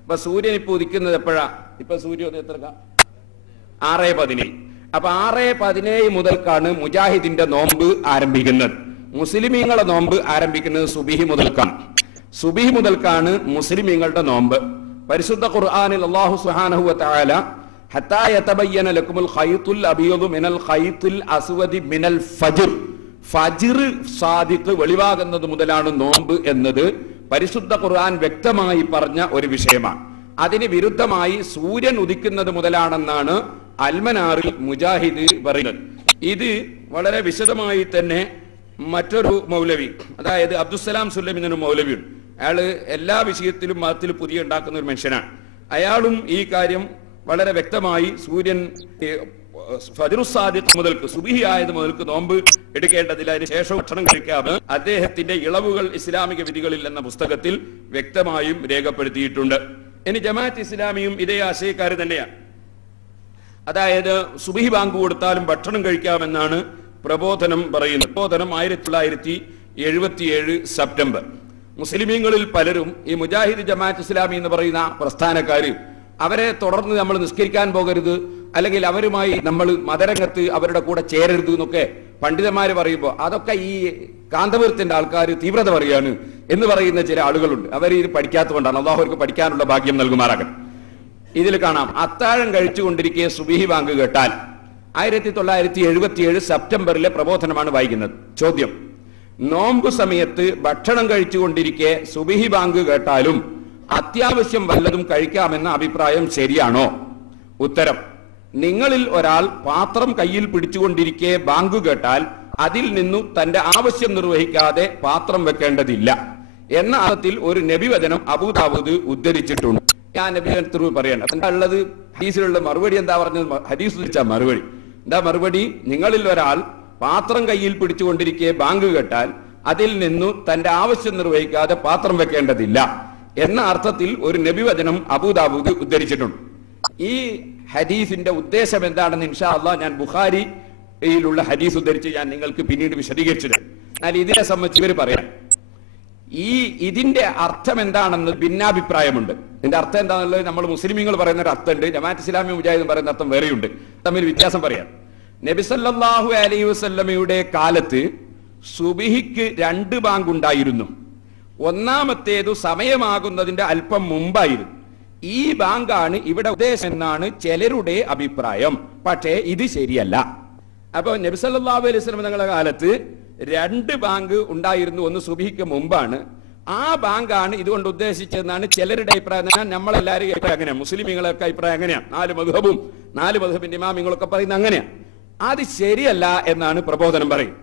ഇപ്പൊ സൂര്യൻ ഇപ്പൊ ഉദിക്കുന്നത് എപ്പോഴാ? ഇപ്പൊ സൂര്യോദയം എത്ര? 6:17. അപ്പൊ 6:17 മുതൽക്കാണ് മുജാഹിദിന്റെ നോമ്പ് ആരംഭിക്കുന്നത്. മുസ്ലിമീങ്ങളുടെ നോമ്പ് ആരംഭിക്കുന്നത് സുബിഹി മുതൽക്കാണ്. സുബിഹി മുതൽക്കാണ് മുസ്ലിമീങ്ങളുടെ നോമ്പ്. പരിശുദ്ധ ഖുർആനിൽ അല്ലാഹു സുബ്ഹാനഹു വ തആല ഹത്താ യതബയ്യന ലക്കുമുൽ ഖൈത്തുൽ അബീദു മിനൽ ഖൈത്തുൽ അസ്വദി മിനൽ ഫജ്ർ, ഫജ്ർ സാദിഖ് വെളിവാകുന്നത് മുതലാണ് നോമ്പ് എന്നത് പരിശുദ്ധ ഖുർആൻ വ്യക്തമായി പറഞ്ഞ ഒരു വിഷയമാണ്. അതിന് വിരുദ്ധമായി സൂര്യൻ ഉദിക്കുന്നത് മുതലാണെന്നാണ് അൽമനാറിൽ മുജാഹിദ് പറയുന്നത്. ഇത് വളരെ വിശദമായി തന്നെ മറ്റൊരു മൗലവി, അതായത് അബ്ദുസ്സലാം സുല്ലമി എന്നൊരു മൗലവിയുണ്ട്. അയാള് എല്ലാ വിഷയത്തിലും മതത്തിൽ പുതിയ ഉണ്ടാക്കുന്ന ഒരു മനുഷ്യനാണ്. അയാളും ഈ കാര്യം വളരെ വ്യക്തമായി സൂര്യൻ ഫജ്റുസ്സാദിഖ് മുതൽക്ക് സുബിഹി ആയത് മുതൽക്ക് നോമ്പ് എടുക്കേണ്ടതില്ല, അതിന് ശേഷം ഭക്ഷണം കഴിക്കാമെന്ന് അദ്ദേഹത്തിന്റെ ഇളവുകൾ ഇസ്ലാമിക വിധികളിൽ എന്ന പുസ്തകത്തിൽ വ്യക്തമായും രേഖപ്പെടുത്തിയിട്ടുണ്ട്. ഇനി ജമാഅത്ത് ഇസ്ലാമിയും ഇതേ ആശയക്കാർ തന്നെയാണ്. അതായത് സുബിഹി ബാങ്ക് കൊടുത്താലും ഭക്ഷണം കഴിക്കാമെന്നാണ് പ്രബോധനം പറയുന്നത്. പ്രബോധനം 1977 സെപ്റ്റംബർ. മുസ്ലിമീങ്ങളിൽ പലരും ഈ മുജാഹിദ് ജമാഅത്ത് ഇസ്ലാമി എന്ന് പറയുന്ന പ്രസ്ഥാനക്കാര് അവരെ തുടർന്ന് നമ്മൾ നിസ്കരിക്കാൻ പോകരുത്, അല്ലെങ്കിൽ അവരുമായി നമ്മൾ മതരംഗത്ത് അവരുടെ കൂടെ ചേരരുത് എന്നൊക്കെ പണ്ഡിതന്മാര് പറയുമ്പോൾ അതൊക്കെ ഈ കാന്തപുരത്തിന്റെ ആൾക്കാർ തീവ്രത പറയാണ് എന്ന് പറയുന്ന ചില ആളുകളുണ്ട്. അവർ ഇത് പഠിക്കാത്തതുകൊണ്ടാണ്. അല്ലാഹു അവർക്ക് പഠിക്കാനുള്ള ഭാഗ്യം നൽകുമാറാകട്ടെ. ഇതിൽ കാണാം, അത്താഴം കഴിച്ചുകൊണ്ടിരിക്കെ സുബിഹി ബാങ്ക് കേട്ടാൽ 1977 സെപ്റ്റംബറിലെ പ്രബോധനമാണ് വായിക്കുന്നത്. ചോദ്യം: നോമ്പ് സമയത്ത് ഭക്ഷണം കഴിച്ചുകൊണ്ടിരിക്കെ സുബിഹി ബാങ്ക് കേട്ടാലും അത്യാവശ്യം വല്ലതും കഴിക്കാമെന്ന അഭിപ്രായം ശരിയാണോ? ഉത്തരം: നിങ്ങളിൽ ഒരാൾ പാത്രം കയ്യിൽ പിടിച്ചുകൊണ്ടിരിക്കെ ബാങ്ക് കേട്ടാൽ അതിൽ നിന്നു തന്റെ ആവശ്യം നിർവഹിക്കാതെ പാത്രം വെക്കേണ്ടതില്ല എന്ന അർത്ഥത്തിൽ ഒരു നബിവചനം അബൂദാവൂദ് ഉദ്ധരിച്ചിട്ടുണ്ട്. ഞാൻ നബിവചനത്തിൽ പറയണ്ട എന്താ ഉള്ളത്? ഹദീസിലുള്ള മറുപടി എന്താ പറഞ്ഞത്? ഹദീസ് ഉദ്ധരിച്ച മറുപടി എന്താ? മറുപടി: നിങ്ങളിൽ ഒരാൾ പാത്രം കയ്യിൽ പിടിച്ചുകൊണ്ടിരിക്കെ ബാങ്ക് കേട്ടാൽ അതിൽ നിന്നു തന്റെ ആവശ്യം നിർവഹിക്കാതെ പാത്രം വെക്കേണ്ടതില്ല എന്ന അർത്ഥത്തിൽ ഒരു നബിവചനം അബൂദാവൂദ് ഉദ്ധരിച്ചിട്ടുണ്ട്. ഈ ഹദീസിന്റെ ഉദ്ദേശം എന്താണെന്ന് ഇൻഷാ അല്ലാഹ് ഞാൻ ബുഖാരിയിലുള്ള ഹദീസ് ഉദ്ധരിച്ച് ഞാൻ നിങ്ങൾക്ക് പിന്നീട് വിശദീകരിച്ചത്. എന്നാൽ ഇതിനെ സംബന്ധിച്ച് ഇവർ പറയാം, ഇതിന്റെ അർത്ഥം എന്താണെന്ന് ഭിന്നാഭിപ്രായമുണ്ട്. ഇതിന്റെ അർത്ഥം എന്താണെന്നുള്ളത് നമ്മൾ മുസ്ലിമീങ്ങൾ പറയുന്ന ഒരു അർത്ഥമുണ്ട്, ജമാഅത്ത് ഇസ്ലാമി മുജാഹിദ് പറയുന്ന അർത്ഥം വേറെയുണ്ട്. തമ്മിൽ വ്യത്യാസം പറയാം. നബി സല്ലല്ലാഹു അലൈഹി വസല്ലമയുടെ കാലത്ത് സുബിഹിക്ക് 2 ബാങ്ക് ഉണ്ടായിരുന്നു. ഒന്നാമത്തേതു സമയമാകുന്നതിന്റെ അല്പം മുമ്പായിരുന്നു. ഈ ബാങ്കാണ് ഇവിടെ ഉദ്ദേശം എന്നാണ് ചിലരുടെ അഭിപ്രായം. പക്ഷേ ഇത് ശരിയല്ല. അപ്പൊ നബി സല്ലല്ലാഹു അലൈഹി വസല്ലം തങ്ങളുടെ കാലത്ത് 2 ബാങ്ക് ഉണ്ടായിരുന്നു. ഒന്ന് സുബ്ഹിക്ക് മുമ്പാണ്. ആ ബാങ്കാണ് ഇതുകൊണ്ട് ഉദ്ദേശിച്ചതെന്നാണ് ചിലരുടെ അഭിപ്രായം. നമ്മളെല്ലാവരും അഭിപ്രായം അങ്ങനെയാണ്, മുസ്ലിമീങ്ങളൊക്കെ അഭിപ്രായം അങ്ങനെയാണ്. 4 മദ്ഹബിന്റെ ഇമാമിങ്ങളൊക്കെ പറയുന്നത് അങ്ങനെയാണ്. അത് ശരിയല്ല എന്നാണ് പ്രബോധനം പറയും.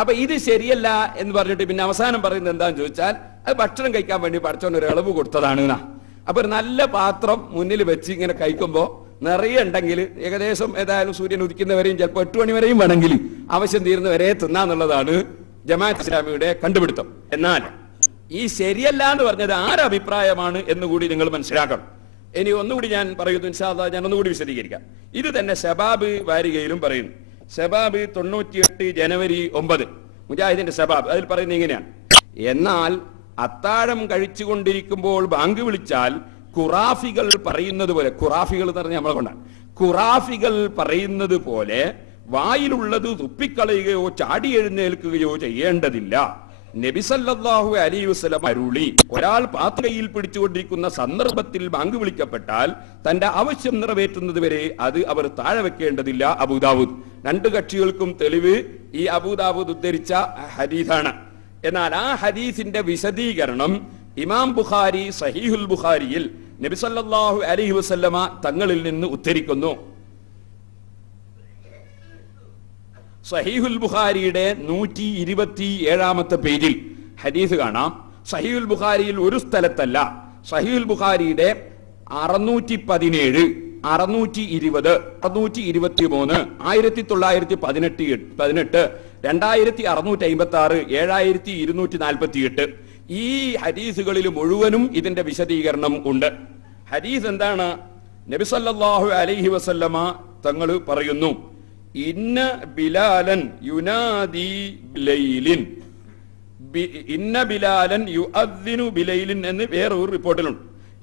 അപ്പൊ ഇത് ശരിയല്ല എന്ന് പറഞ്ഞിട്ട് പിന്നെ അവസാനം പറയുന്നത് എന്താന്ന് ചോദിച്ചാൽ, അത് ഭക്ഷണം കഴിക്കാൻ വേണ്ടി പഠിച്ചോണ്ട് ഒരു ഇളവ് കൊടുത്തതാണ് എന്നാ. അപ്പൊ ഒരു നല്ല പാത്രം മുന്നിൽ വെച്ച് ഇങ്ങനെ കഴിക്കുമ്പോൾ നിറയെ ഉണ്ടെങ്കിൽ ഏകദേശം ഏതായാലും സൂര്യൻ ഉദിക്കുന്നവരെയും ചിലപ്പോൾ 8 മണി വരെയും വേണമെങ്കിൽ ആവശ്യം തീരുന്നവരെ തിന്നാന്നുള്ളതാണ് ജമാഅത്ത് ഇസ്ലാമിയുടെ കണ്ടുപിടുത്തം. എന്നാൽ ഈ ശരിയല്ല എന്ന് പറഞ്ഞത് ആരഭിപ്രായമാണ് എന്നുകൂടി നിങ്ങൾ മനസ്സിലാക്കണം. ഇനി ഒന്നുകൂടി ഞാൻ പറയുന്നു, ഇൻഷാ അല്ലാഹ് ഞാൻ ഒന്നുകൂടി വിശദീകരിക്കാം. ഇത് തന്നെ ശബാബ് വാരികയിലും പറയുന്നു. ശബാബ് 98 ജനുവരി 9 മുജാഹിദിന്റെ ശബാബ്, അതിൽ പറയുന്നത് ഇങ്ങനെയാണ്: എന്നാൽ അത്താഴം കഴിച്ചുകൊണ്ടിരിക്കുമ്പോൾ ബാങ്ക് വിളിച്ചാൽ ഖുറാഫികൾ പറയുന്നത് പോലെ, ഖുറാഫികൾ എന്ന് പറഞ്ഞാൽ നമ്മളെ കൊണ്ടാണ്, ഖുറാഫികൾ പറയുന്നത് പോലെ വായിലുള്ളത് തുപ്പിക്കളയുകയോ ചാടി എഴുന്നേൽക്കുകയോ ചെയ്യേണ്ടതില്ല. നബി സല്ലല്ലാഹു അലൈഹി വസല്ലം അരുളി, ഒരാൾ പാത്രയിൽ പിടിച്ചുകൊണ്ടിരിക്കുന്ന സന്ദർഭത്തിൽ ബാങ്ക് വിളിക്കപ്പെട്ടാൽ തന്റെ ആവശ്യം നിറവേറ്റുന്നത് വരെ അത് അവർ താഴെ വെക്കേണ്ടതില്ല. അബൂദാവൂദ്. 2 കക്ഷികൾക്കും തെളിവ് ഈ അബൂദാവൂദ് ഉദ്ധരിച്ച ഹദീസാണ്. എന്നാൽ ആ ഹദീസിന്റെ വിശദീകരണം ഇമാം ബുഖാരി സഹീഹുൽ ബുഖാരിയിൽ നബി സല്ലല്ലാഹു അലൈഹി വസല്ലമ തങ്ങളിൽ നിന്ന് ഉദ്ധരിക്കുന്നു. സഹീഹുൽ ബുഖാരിയുടെ 127 പേജിൽ ഹദീസ് കാണാം. സഹീഹുൽ ബുഖാരിയിൽ ഒരു സ്ഥലത്തല്ല, സഹീഹുൽ ബുഖാരിയുടെ 617, 620, 623, 1918, 2656, 7248 ഈ ഹദീസുകളിൽ മുഴുവനും ഇതിന്റെ വിശദീകരണം ഉണ്ട്. ഹദീസ് എന്താണ്? നബി സല്ലല്ലാഹു അലൈഹി വസല്ലമ തങ്ങൾ പറയുന്നു, ഇന്ന ബിലാലൻ യുനാദി ബിലൈലിൻ, ഇന്ന ബിലാലൻ യുഅദ്ദിനു ബിലൈലിൻ എന്ന് വേറൊരു റിപ്പോർട്ടിലുണ്ട്.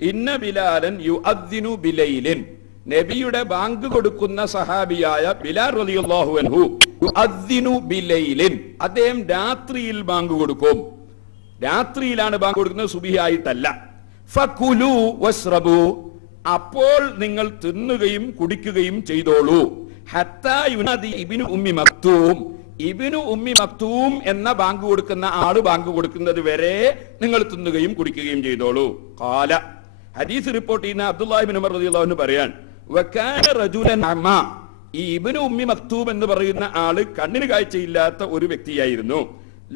ഇന്ന ബിലാലൻ യുഅദ്ദിനു ബിലൈലിൻ, നബിയുടെ ബാങ്ക് കൊടുക്കുന്ന സഹാബിയായ ബിലാൽ റളിയല്ലാഹു അൻഹു യുഅദ്ദിനു ബിലൈലിൻ, അദ്ദേഹം രാത്രിയിൽ ബാങ്ക് കൊടുക്കും. രാത്രിയിലാണ് ബാങ്ക് കൊടുക്കുന്നത്, സുബ്ഹി ആയിട്ടല്ല. ഫകുലു വസ്റബു, അപ്പോൾ നിങ്ങൾ തിന്നുകയും കുടിക്കുകയും ചെയ്തോളൂ. ഹത്താ യുനാദി ഇബ്നു ഉമ്മി മക്തൂം, ഇബ്നു ഉമ്മി മക്തൂം എന്ന ബാങ്ക് കൊടുക്കുന്ന ആള് ബാങ്ക് കൊടുക്കുന്നത് വരെ നിങ്ങൾ തിന്നുകയും കുടിക്കുകയും ചെയ്തോളൂ. ഖാല, ഹദീസ് റിപ്പോർട്ട് ചെയ്യുന്ന അബ്ദുല്ലാഹി ഇബ്നു ഉമർ റളിയല്ലാഹു അൻഹു പറയാൻ, വകാന റജുലൻ അമ്മ, ഈ ഇബ്നു ഉമ്മി മക്തൂം എന്ന് പറയുന്ന ആള് കണ്ണിന് കാഴ്ചയില്ലാത്ത ഒരു വ്യക്തിയായിരുന്നു.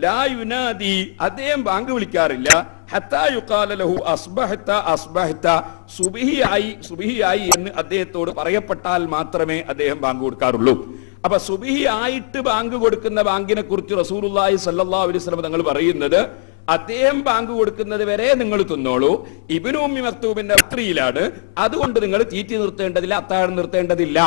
ലാ യുനാദി, അദ്ദേഹം ബാങ്ക് വിളിക്കാറില്ല. ഹത്താ യുഖാല ലഹു അസ്ബഹത അസ്ബഹത, സുബ്ഹിയായി എന്ന് അദ്ദേഹത്തോട് പറയപ്പെട്ടാൽ മാത്രമേ അദ്ദേഹം ബാങ്ക് കൊടുക്കാറുള്ളൂ. അപ്പൊ സുബ്ഹി ആയിട്ട് ബാങ്ക് കൊടുക്കുന്ന ബാങ്കിനെ കുറിച്ച് റസൂലുള്ളാഹി സ്വല്ലല്ലാഹു അലൈഹി വസല്ലം തങ്ങൾ പറയുന്നത്, അദ്ദേഹം ബാങ്ക് കൊടുക്കുന്നത് വരെ നിങ്ങൾ തിന്നോളൂ. ഇബ്നു ഉമ്മി മക്തൂമിന്റെ രാത്രിയിലാണ്, അതുകൊണ്ട് നിങ്ങൾ തീറ്റി നിർത്തേണ്ടതില്ല, അത്താഴം നിർത്തേണ്ടതില്ല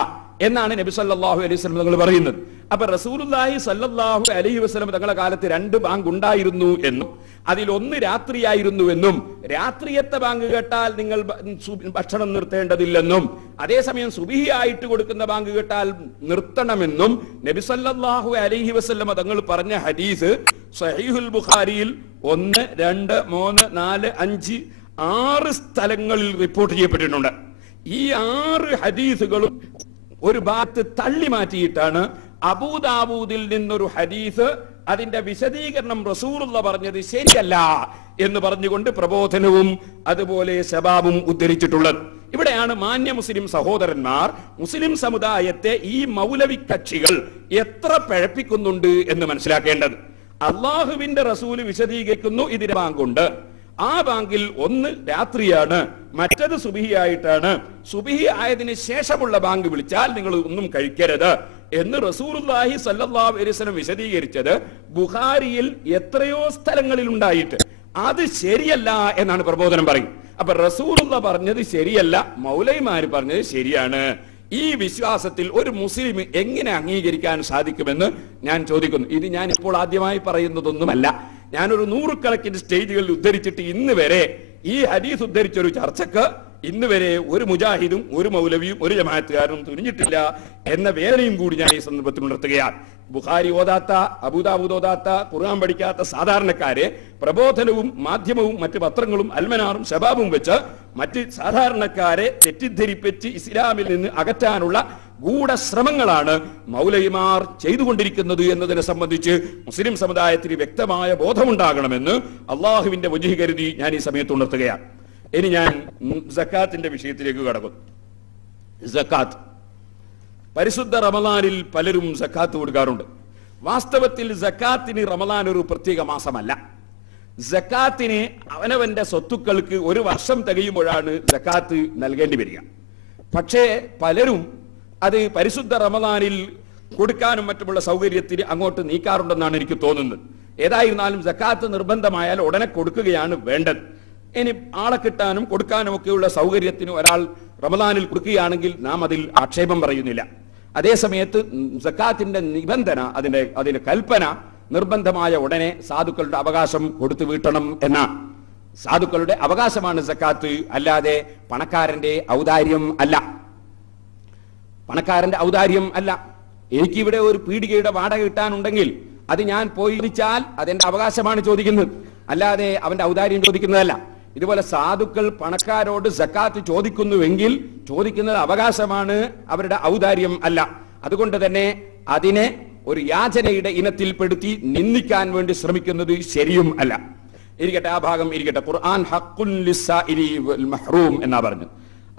എന്നാണ് നബി സല്ലല്ലാഹു അലൈഹി വസല്ലം തങ്ങൾ പറയുന്നത്. അപ്പൊ റസൂലുള്ളാഹി സ്വല്ലല്ലാഹു അലൈഹി വസല്ലം തങ്ങളുടെ കാലത്ത് 2 ബാങ്ക് ഉണ്ടായിരുന്നു എന്നും അതിലൊന്ന് രാത്രിയായിരുന്നുവെന്നും രാത്രിയത്തെ ബാങ്ക് കേട്ടാൽ നിങ്ങൾ ഭക്ഷണം നിർത്തേണ്ടതില്ലെന്നും അതേസമയം സുബ്ഹി ആയിട്ട് കൊടുക്കുന്ന ബാങ്ക് കേട്ടാൽ നിർത്തണമെന്നും നബി സല്ലല്ലാഹു അലൈഹി വസല്ലം തങ്ങൾ പറഞ്ഞ ഹദീസ് സഹീഹുൽ ബുഖാരിയിൽ 1, 2, 3, 4, 5, 6 സ്ഥലങ്ങളിൽ റിപ്പോർട്ട് ചെയ്യപ്പെട്ടിട്ടുണ്ട്. ഈ 6 ഹദീസുകളും ഒരു ഭാഗത്ത് തള്ളി മാറ്റിയിട്ടാണ് അബൂദാവൂദിൽ നിന്നൊരു ഹദീസ് അതിന്റെ വിശദീകരണം റസൂലുള്ള പറഞ്ഞത് ശരിയല്ല എന്ന് പറഞ്ഞുകൊണ്ട് പ്രബോധനവും അതുപോലെ ശബാബും ഉദ്ധരിച്ചിട്ടുള്ളത്. ഇവിടെയാണ് മാന്യ മുസ്ലിം സഹോദരന്മാർ, മുസ്ലിം സമുദായത്തെ ഈ മൗലവി കക്ഷികൾ എത്ര പഴപ്പിക്കുന്നുണ്ട് എന്ന് മനസ്സിലാക്കേണ്ടത്. അള്ളാഹുവിന്റെ റസൂല് വിശദീകരിക്കുന്നു, ഇതിന് ബാങ്കുണ്ട്. ആ ബാങ്കിൽ ഒന്ന് രാത്രിയാണ്, മറ്റത് സുബ്ഹി ആയിട്ടാണ്. സുബ്ഹി ആയതിനു ശേഷമുള്ള ബാങ്ക് വിളിച്ചാൽ നിങ്ങൾ ഒന്നും കഴിക്കരുത് എന്ന് റസൂലുള്ളാഹി സ്വല്ലല്ലാഹു അലൈഹി വസല്ലം വിശദീകരിച്ചത് ബുഖാരിയിൽ എത്രയോ സ്ഥലങ്ങളിൽ ഉണ്ടായിട്ട് അത് ശരിയല്ല എന്നാണ് പ്രബോധനം പറയും. അപ്പൊ റസൂലുള്ള പറഞ്ഞത് ശരിയല്ല, മൗലവിമാര് പറഞ്ഞത് ശരിയാണ്. ഈ വിശ്വാസത്തിൽ ഒരു മുസ്ലിം എങ്ങനെ അംഗീകരിക്കാൻ സാധിക്കുമെന്ന് ഞാൻ ചോദിക്കുന്നു. ഇത് ഞാൻ ഇപ്പോൾ ആദ്യമായി പറയുന്നതൊന്നുമല്ല. ഞാനൊരു 100 കണക്കിന് സ്റ്റേജുകളിൽ ഉദ്ധരിച്ചിട്ട് ഇന്ന് വരെ ഈ ഹദീസ് ഉദ്ധരിച്ചൊരു ചർച്ചക്ക് ഇന്ന് വരെ ഒരു മുജാഹിദും ഒരു മൗലവിയും ഒരു ജമാഅത്തുകാരനും തുനിഞ്ഞിട്ടില്ല എന്ന വേദനയും കൂടി ഞാൻ ഈ സന്ദർഭത്തിൽ ഉണർത്തുകയാണ്. ബുഖാരി ഓതാത്ത, അബൂദാവൂദ് ഓതാത്ത, ഖുർആൻ പഠിക്കാത്ത സാധാരണക്കാരെ പ്രബോധനവും മാധ്യമവും മറ്റ് പത്രങ്ങളും അൽമനാറും ശബാബും വെച്ച് മറ്റ് സാധാരണക്കാരെ തെറ്റിദ്ധരിപ്പിച്ച് ഇസ്ലാമിൽ നിന്ന് അകറ്റാനുള്ള ഗൂഢശ്രമങ്ങളാണ് മൗലവിമാർ ചെയ്തുകൊണ്ടിരിക്കുന്നത് എന്നതിനെ സംബന്ധിച്ച് മുസ്ലിം സമുദായത്തിന് വ്യക്തമായ ബോധമുണ്ടാകണമെന്ന് അള്ളാഹുവിന്റെ വജ്ഹ് കരുതി ഞാൻ ഈ സമയത്ത് ഉണർത്തുകയാണ്. ഇനി ഞാൻ സക്കാത്തിന്റെ വിഷയത്തിലേക്ക് കടക്കുന്നു. സക്കാത്ത്, പരിശുദ്ധ റമളാനിൽ പലരും സക്കാത്ത് കൊടുക്കാറുണ്ട്. വാസ്തവത്തിൽ സക്കാത്തിന് റമളാൻ ഒരു പ്രത്യേക മാസമല്ല. സക്കാത്തിന് അവനവന്റെ സ്വത്തുക്കൾക്ക് ഒരു വർഷം തികയുമ്പോഴാണ് സക്കാത്ത് നൽകേണ്ടി വരിക. പക്ഷേ പലരും അത് പരിശുദ്ധ റമളാനിൽ കൊടുക്കാനും മറ്റുമുള്ള സൗകര്യത്തിന് അങ്ങോട്ട് നീക്കാറുണ്ടെന്നാണ് എനിക്ക് തോന്നുന്നത്. ഏതായിരുന്നാലും സക്കാത്ത് നിർബന്ധമായാൽ ഉടനെ കൊടുക്കുകയാണ് വേണ്ടത്. ഇനി ആളെ കിട്ടാനും കൊടുക്കാനും ഒക്കെയുള്ള സൗകര്യത്തിന് ഒരാൾ റമളാനിൽ കൊടുക്കുകയാണെങ്കിൽ നാം അതിൽ ആക്ഷേപം പറയുന്നില്ല. അതേസമയത്ത് സക്കാത്തിന്റെ നിബന്ധന, അതിന്റെ കൽപ്പന നിർബന്ധമായ ഉടനെ സാധുക്കളുടെ അവകാശം കൊടുത്തു വീട്ടണം എന്നാണ്. സാധുക്കളുടെ അവകാശമാണ് സക്കാത്ത്, അല്ലാതെ പണക്കാരന്റെ ഔദാര്യം അല്ല. പണക്കാരന്റെ ഔദാര്യം അല്ല. എനിക്കിവിടെ ഒരു പീടികയുടെ വാടക കിട്ടാനുണ്ടെങ്കിൽ അത് ഞാൻ പോയി ചോദിച്ചാൽ അതെന്റെ അവകാശമാണ് ചോദിക്കുന്നത്, അല്ലാതെ അവന്റെ ഔദാര്യം ചോദിക്കുന്നതല്ല. ഇതുപോലെ സാധുക്കൾ പണക്കാരോട് സക്കാത്ത് ചോദിക്കുന്നുവെങ്കിൽ ചോദിക്കുന്നത് അവകാശമാണ്, അവരുടെ ഔദാര്യം അല്ല. അതുകൊണ്ട് തന്നെ അതിനെ ഒരു യാചനയുടെ ഇനത്തിൽപ്പെടുത്തി നിന്ദിക്കാൻ വേണ്ടി ശ്രമിക്കുന്നത് ശരിയും അല്ല. ഇരിക്കട്ടെ, ആ ഭാഗം ഇരിക്കട്ടെ. ഖുർആൻ ഹഖ്ഖുൻ ലിസ്സാഇലി വൽ മഹ്റൂം എന്നാ പറഞ്ഞു.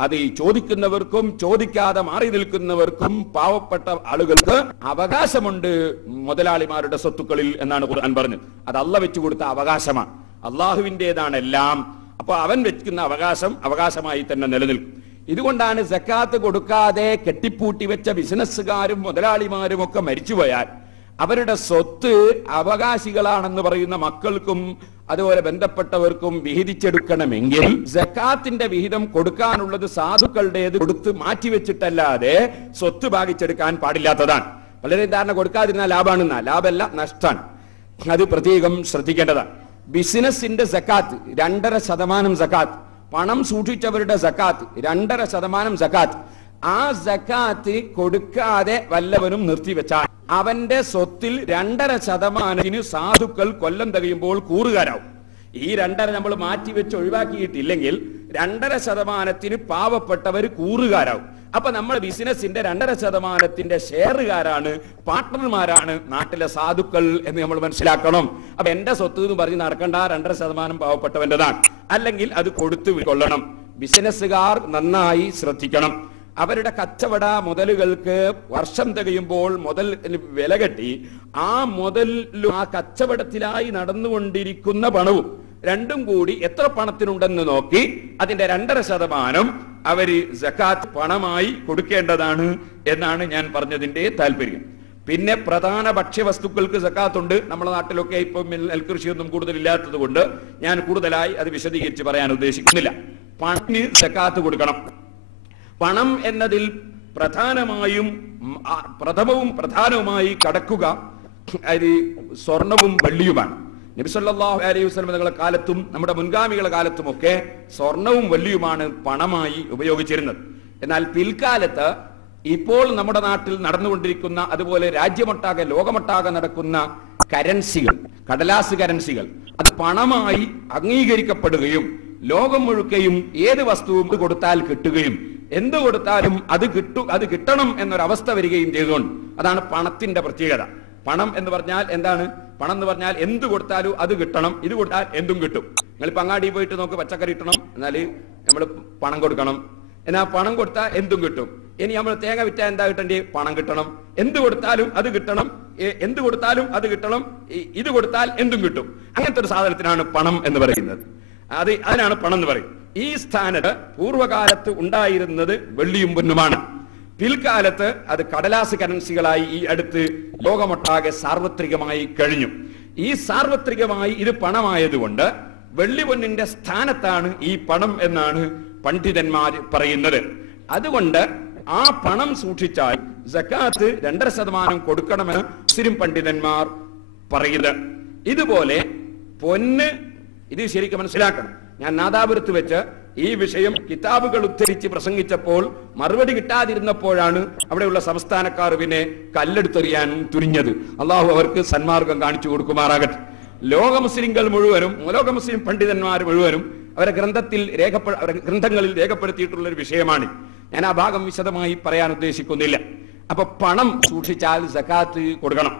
അത് ചോദിക്കുന്നവർക്കും ചോദിക്കാതെ മാറി നിൽക്കുന്നവർക്കും പാവപ്പെട്ട ആളുകൾക്ക് അവകാശമുണ്ട് മുതലാളിമാരുടെ സ്വത്തുക്കളിൽ എന്നാണ് ഖുർആൻ പറഞ്ഞത്. അത് അള്ളാഹ് വെച്ചു കൊടുത്ത അവകാശമാണ്, അള്ളാഹുവിൻ്റെതാണ് എല്ലാം. അപ്പൊ അവൻ വെക്കുന്ന അവകാശം അവകാശമായി തന്നെ നിലനിൽക്കും. ഇതുകൊണ്ടാണ് സക്കാത്ത് കൊടുക്കാതെ കെട്ടിപ്പൂട്ടി വെച്ച ബിസിനസ്സുകാരും മുതലാളിമാരും ഒക്കെ മരിച്ചുപോയാൽ അവരുടെ സ്വത്ത് അവകാശികളാണെന്ന് പറയുന്ന മക്കൾക്കും അതുപോലെ ബന്ധപ്പെട്ടവർക്കും വിഹിതിച്ചെടുക്കണമെങ്കിൽ സക്കാത്തിന്റെ വിഹിതം കൊടുക്കാനുള്ളത് സാധുക്കളുടേത് കൊടുത്ത് മാറ്റിവെച്ചിട്ടല്ലാതെ സ്വത്ത് ഭാഗിച്ചെടുക്കാൻ പാടില്ലാത്തതാണ്. വളരെ ധാരണ കൊടുക്കാതിരുന്നാൽ ലാഭമാണെന്ന, ലാഭമല്ല നഷ്ടമാണ്. അത് പ്രത്യേകം ശ്രദ്ധിക്കേണ്ടതാണ്. ബിസിനസിന്റെ സക്കാത്ത് 2.5% സക്കാത്ത്, പണം സൂക്ഷിച്ചവരുടെ സക്കാത്ത് 2.5% സക്കാത്ത്. ആ സക്കാത്ത് കൊടുക്കാതെ വല്ലവനും നിർത്തിവെച്ചാൽ അവന്റെ സ്വത്തിൽ 2.5% സാധുക്കൾ കൊല്ലം തികയുമ്പോൾ കൂറുകാരാവും. ഈ 2.5 നമ്മൾ മാറ്റിവെച്ച് ഒഴിവാക്കിയിട്ടില്ലെങ്കിൽ 2.5% പാവപ്പെട്ടവർ കൂറുകാരാവും. അപ്പൊ നമ്മൾ ബിസിനസിന്റെ 2.5% ഷെയറുകാരാണ്, പാർട്ട്ണർമാരാണ് നാട്ടിലെ സാധുക്കൾ എന്ന് നമ്മൾ മനസ്സിലാക്കണം. അപ്പൊ എന്റെ സ്വത്ത് എന്ന് പറഞ്ഞ് നടക്കേണ്ട, 2.5% പാവപ്പെട്ടവന്റെതാണ്, അല്ലെങ്കിൽ അത് കൊടുത്തു കൊള്ളണം. ബിസിനസ്സുകാർ നന്നായി ശ്രദ്ധിക്കണം. അവരുടെ കച്ചവട മുതലുകൾക്ക് വർഷം തികയുമ്പോൾ മുതൽ വില കെട്ടി ആ മുതലും ആ കച്ചവടത്തിലായി നടന്നുകൊണ്ടിരിക്കുന്ന പണവും രണ്ടും കൂടി എത്ര പണത്തിനുണ്ടെന്ന് നോക്കി അതിന്റെ 2.5% അവര് സക്കാത്ത് പണമായി കൊടുക്കേണ്ടതാണ് എന്നാണ് ഞാൻ പറഞ്ഞതിന്റെ താല്പര്യം. പിന്നെ പ്രധാന ഭക്ഷ്യവസ്തുക്കൾക്ക് സക്കാത്തുണ്ട്. നമ്മുടെ നാട്ടിലൊക്കെ ഇപ്പം നെൽകൃഷിയൊന്നും കൂടുതലില്ലാത്തത് കൊണ്ട് ഞാൻ കൂടുതലായി അത് വിശദീകരിച്ച് പറയാൻ ഉദ്ദേശിക്കുന്നില്ല. പണത്തിന് സക്കാത്ത് കൊടുക്കണം. പണം എന്നതിൽ പ്രഥമവും പ്രധാനവുമായി കടക്കുക അത് സ്വർണവും വെള്ളിയുമാണ്. നബി സല്ലല്ലാഹു അലൈഹി വസല്ലം തങ്ങളുടെ കാലത്തും നമ്മുടെ മുൻഗാമികളുടെ കാലത്തുമൊക്കെ സ്വർണവും വെള്ളിയുമാണ് പണമായി ഉപയോഗിച്ചിരുന്നത്. എന്നാൽ പിൽക്കാലത്ത് ഇപ്പോൾ നമ്മുടെ നാട്ടിൽ നടന്നുകൊണ്ടിരിക്കുന്ന, അതുപോലെ രാജ്യമൊട്ടാകെ ലോകമൊട്ടാകെ നടക്കുന്ന കറൻസികൾ, കടലാസ് കറൻസികൾ, അത് പണമായി അംഗീകരിക്കപ്പെടുകയും ലോകം മുഴുക്കയും ഏത് വസ്തുവും കൊടുത്താൽ കിട്ടുകയും എന്ത് കൊടുത്താലും അത് കിട്ടണം എന്നൊരവസ്ഥ വരികയും ചെയ്തുകൊണ്ട്, അതാണ് പണത്തിന്റെ പ്രത്യേകത. പണം എന്ന് പറഞ്ഞാൽ എന്താണ്? പണം എന്ന് പറഞ്ഞാൽ എന്ത് കൊടുത്താലും അത് കിട്ടണം, ഇത് കൊടുത്താൽ എന്തും കിട്ടും. നിങ്ങളിപ്പോൾ അങ്ങാടി പോയിട്ട് നോക്ക്, പച്ചക്കറി കിട്ടണം എന്നാൽ നമ്മൾ പണം കൊടുക്കണം, എന്നാൽ പണം കൊടുത്താൽ എന്തും കിട്ടും. ഇനി നമ്മൾ തേങ്ങ വിറ്റാൽ എന്താ കിട്ടണ്ടേ? പണം കിട്ടണം. എന്ത് കൊടുത്താലും അത് കിട്ടണം, എന്ത് കൊടുത്താലും അത് കിട്ടണം, ഇത് കൊടുത്താൽ എന്തും കിട്ടും. അങ്ങനത്തെ ഒരു സാധനത്തിനാണ് പണം എന്ന് പറയുന്നത്. അതിനാണ് പണം എന്ന് പറയും. ഈ സ്ഥാനത്ത് പൂർവ്വകാലത്ത് ഉണ്ടായിരുന്നത് വെള്ളിയും പൊന്നുമാണ്. പിൽക്കാലത്ത് അത് കടലാസ് കറൻസികളായി ഈ അടുത്ത് ലോകമൊട്ടാകെ സാർവത്രികമായി കഴിഞ്ഞു. ഈ സാർവത്രികമായി ഇത് പണമായതുകൊണ്ട് വെള്ളി പൊന്നിന്റെ സ്ഥാനത്താണ് ഈ പണം എന്നാണ് പണ്ഡിതന്മാർ പറയുന്നത്. അതുകൊണ്ട് ആ പണം സൂക്ഷിച്ചാൽ സക്കാത്ത് 2.5% കൊടുക്കണമെന്ന് മുസ്ലിം പണ്ഡിതന്മാർ പറയുന്നത്. ഇതുപോലെ പൊന്ന്, ഇത് ശരിക്കും മനസ്സിലാക്കണം. ഞാൻ നാദാപുരത്ത് വെച്ച് ഈ വിഷയം കിതാബുകൾ ഉദ്ധരിച്ച് പ്രസംഗിച്ചപ്പോൾ മറുപടി കിട്ടാതിരുന്നപ്പോഴാണ് അവിടെയുള്ള സംസ്ഥാനക്കാർ പിന്നെ കല്ലെടുത്തെറിയാൻ തുനിഞ്ഞത്. അള്ളാഹു അവർക്ക് സന്മാർഗം കാണിച്ചു കൊടുക്കുമാറാകട്ടെ. ലോക മുസ്ലിങ്ങൾ മുഴുവനും, ലോക മുസ്ലിം പണ്ഡിതന്മാർ മുഴുവനും അവരുടെ ഗ്രന്ഥങ്ങളിൽ രേഖപ്പെടുത്തിയിട്ടുള്ള ഒരു വിഷയമാണ്. ഞാൻ ആ ഭാഗം വിശദമായി പറയാൻ ഉദ്ദേശിക്കുന്നില്ല. അപ്പൊ പണം സൂക്ഷിച്ചാൽ സകാത്ത് കൊടുക്കണം.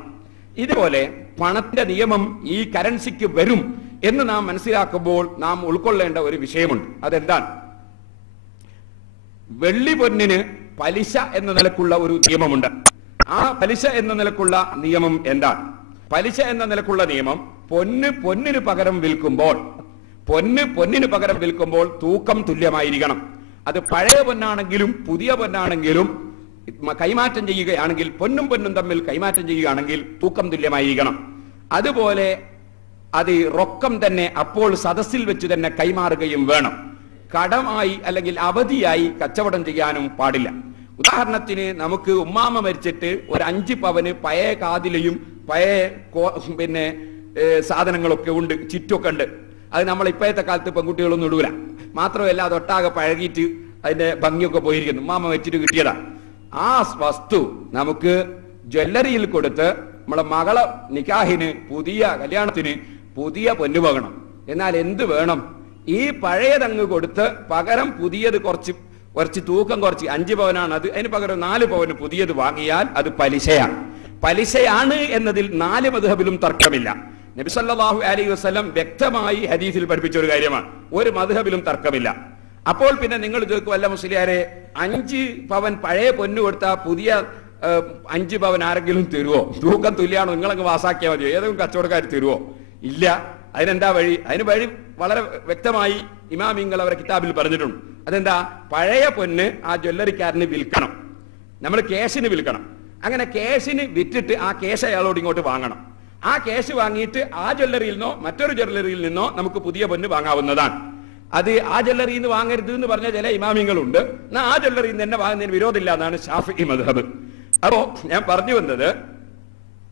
ഇതുപോലെ പണത്തിന്റെ നിയമം ഈ കറൻസിക്ക് വരും എന്ന് നാം മനസ്സിലാക്കുമ്പോൾ നാം ഉൾക്കൊള്ളേണ്ട ഒരു വിഷയമുണ്ട്. അതെന്താണ്? വെള്ളി പൊന്നിന് പലിശ എന്ന നിലക്കുള്ള ഒരു നിയമമുണ്ട്. ആ പലിശ എന്ന നിലക്കുള്ള നിയമം എന്താണ്? പലിശ എന്ന നിലക്കുള്ള നിയമം പൊന്നിന് പകരം വിൽക്കുമ്പോൾ തൂക്കം തുല്യമായിരിക്കണം. അത് പഴയ പൊന്നാണെങ്കിലും പുതിയ പൊന്നാണെങ്കിലും കൈമാറ്റം ചെയ്യുകയാണെങ്കിൽ, പൊന്നും തമ്മിൽ കൈമാറ്റം ചെയ്യുകയാണെങ്കിൽ തൂക്കം തുല്യമായിരിക്കണം. അതുപോലെ അത് റൊക്കം തന്നെ അപ്പോൾ സദസ്സിൽ വെച്ച് തന്നെ കൈമാറുകയും വേണം. കടമായി അല്ലെങ്കിൽ അവധിയായി കച്ചവടം ചെയ്യാനും പാടില്ല. ഉദാഹരണത്തിന്, നമുക്ക് ഉമ്മാമ മരിച്ചിട്ട് ഒരു 5 പവന് പഴയ കാതിലയും പഴയ സാധനങ്ങളൊക്കെ ഉണ്ട്, ചുറ്റൊക്കെ ഉണ്ട്. അത് നമ്മൾ ഇപ്പോഴത്തെ കാലത്ത് പെൺകുട്ടികളൊന്നും ഇടൂല. മാത്രമല്ല അതൊട്ടാകെ പഴകിയിട്ട് അതിന്റെ ഭംഗിയൊക്കെ പോയിരിക്കുന്നു. ഉമ്മാമ വെച്ചിട്ട് കിട്ടിയതാണ്. ആ വസ്തു നമുക്ക് ജ്വല്ലറിയിൽ കൊടുത്ത് നമ്മളെ മകളെ നിക്കാഹിന്, പുതിയ കല്യാണത്തിന് പുതിയ പൊന്നു വാങ്ങണം. എന്നാൽ എന്ത് വേണം? ഈ പഴയതങ്ങ് കൊടുത്ത് പകരം പുതിയത് കുറച്ച് തൂക്കം കുറച്ച് 5 പവനാണ് അത്, അതിന് പകരം 4 പവന് പുതിയത് വാങ്ങിയാൽ അത് പലിശയാണ് എന്നതിൽ 4 മദ്ഹബിലും തർക്കമില്ല. നബി സല്ലല്ലാഹു അലൈഹി വസല്ലം വ്യക്തമായി ഹദീസിൽ പഠിപ്പിച്ച ഒരു കാര്യമാണ്. ഒരു മദ്ഹബിലും തർക്കമില്ല. അപ്പോൾ പിന്നെ നിങ്ങൾ ചോദിക്കും, അല്ല മുസ്ലിയാരെ, 5 പവൻ പഴയ പൊന്നു കൊടുത്താൽ പുതിയ 5 പവൻ ആരെങ്കിലും തരുവോ? തൂക്കം തുല്യാണോ? നിങ്ങളങ്ങ് വാസാക്കിയാൽ മതിയോ? ഏതെങ്കിലും കച്ചവടക്കാർ തരുവോ? ഇല്ല. അതിനെന്താ വഴി? അതിന് വഴി വളരെ വ്യക്തമായി ഇമാമിങ്ങൾ അവരെ കിതാബിൽ പറഞ്ഞിട്ടുണ്ട്. അതെന്താ? പഴയ പൊന്ന് ആ ജ്വല്ലറിക്കാരന് വിൽക്കണം. നമ്മൾ ക്യാഷിന് വിൽക്കണം. അങ്ങനെ ക്യാഷിന് വിറ്റിട്ട് ആ ക്യാഷ് അയാളോട് ഇങ്ങോട്ട് വാങ്ങണം. ആ ക്യാഷ് വാങ്ങിയിട്ട് ആ ജ്വല്ലറിയിൽ നിന്നോ മറ്റൊരു ജ്വല്ലറിയിൽ നിന്നോ നമുക്ക് പുതിയ പൊന്ന് വാങ്ങാവുന്നതാണ്. അത് ആ ജ്വല്ലറിയിൽ നിന്ന് വാങ്ങരുത് എന്ന് പറഞ്ഞ ചില ഇമാമിങ്ങളുണ്ട്. എന്നാൽ ആ ജ്വല്ലറിയിൽ നിന്ന് തന്നെ വാങ്ങുന്നതിന് വിരോധമില്ല എന്നാണ് ഷാഫിഈ മദ്ഹബ്. അപ്പോ ഞാൻ പറഞ്ഞു വന്നത്,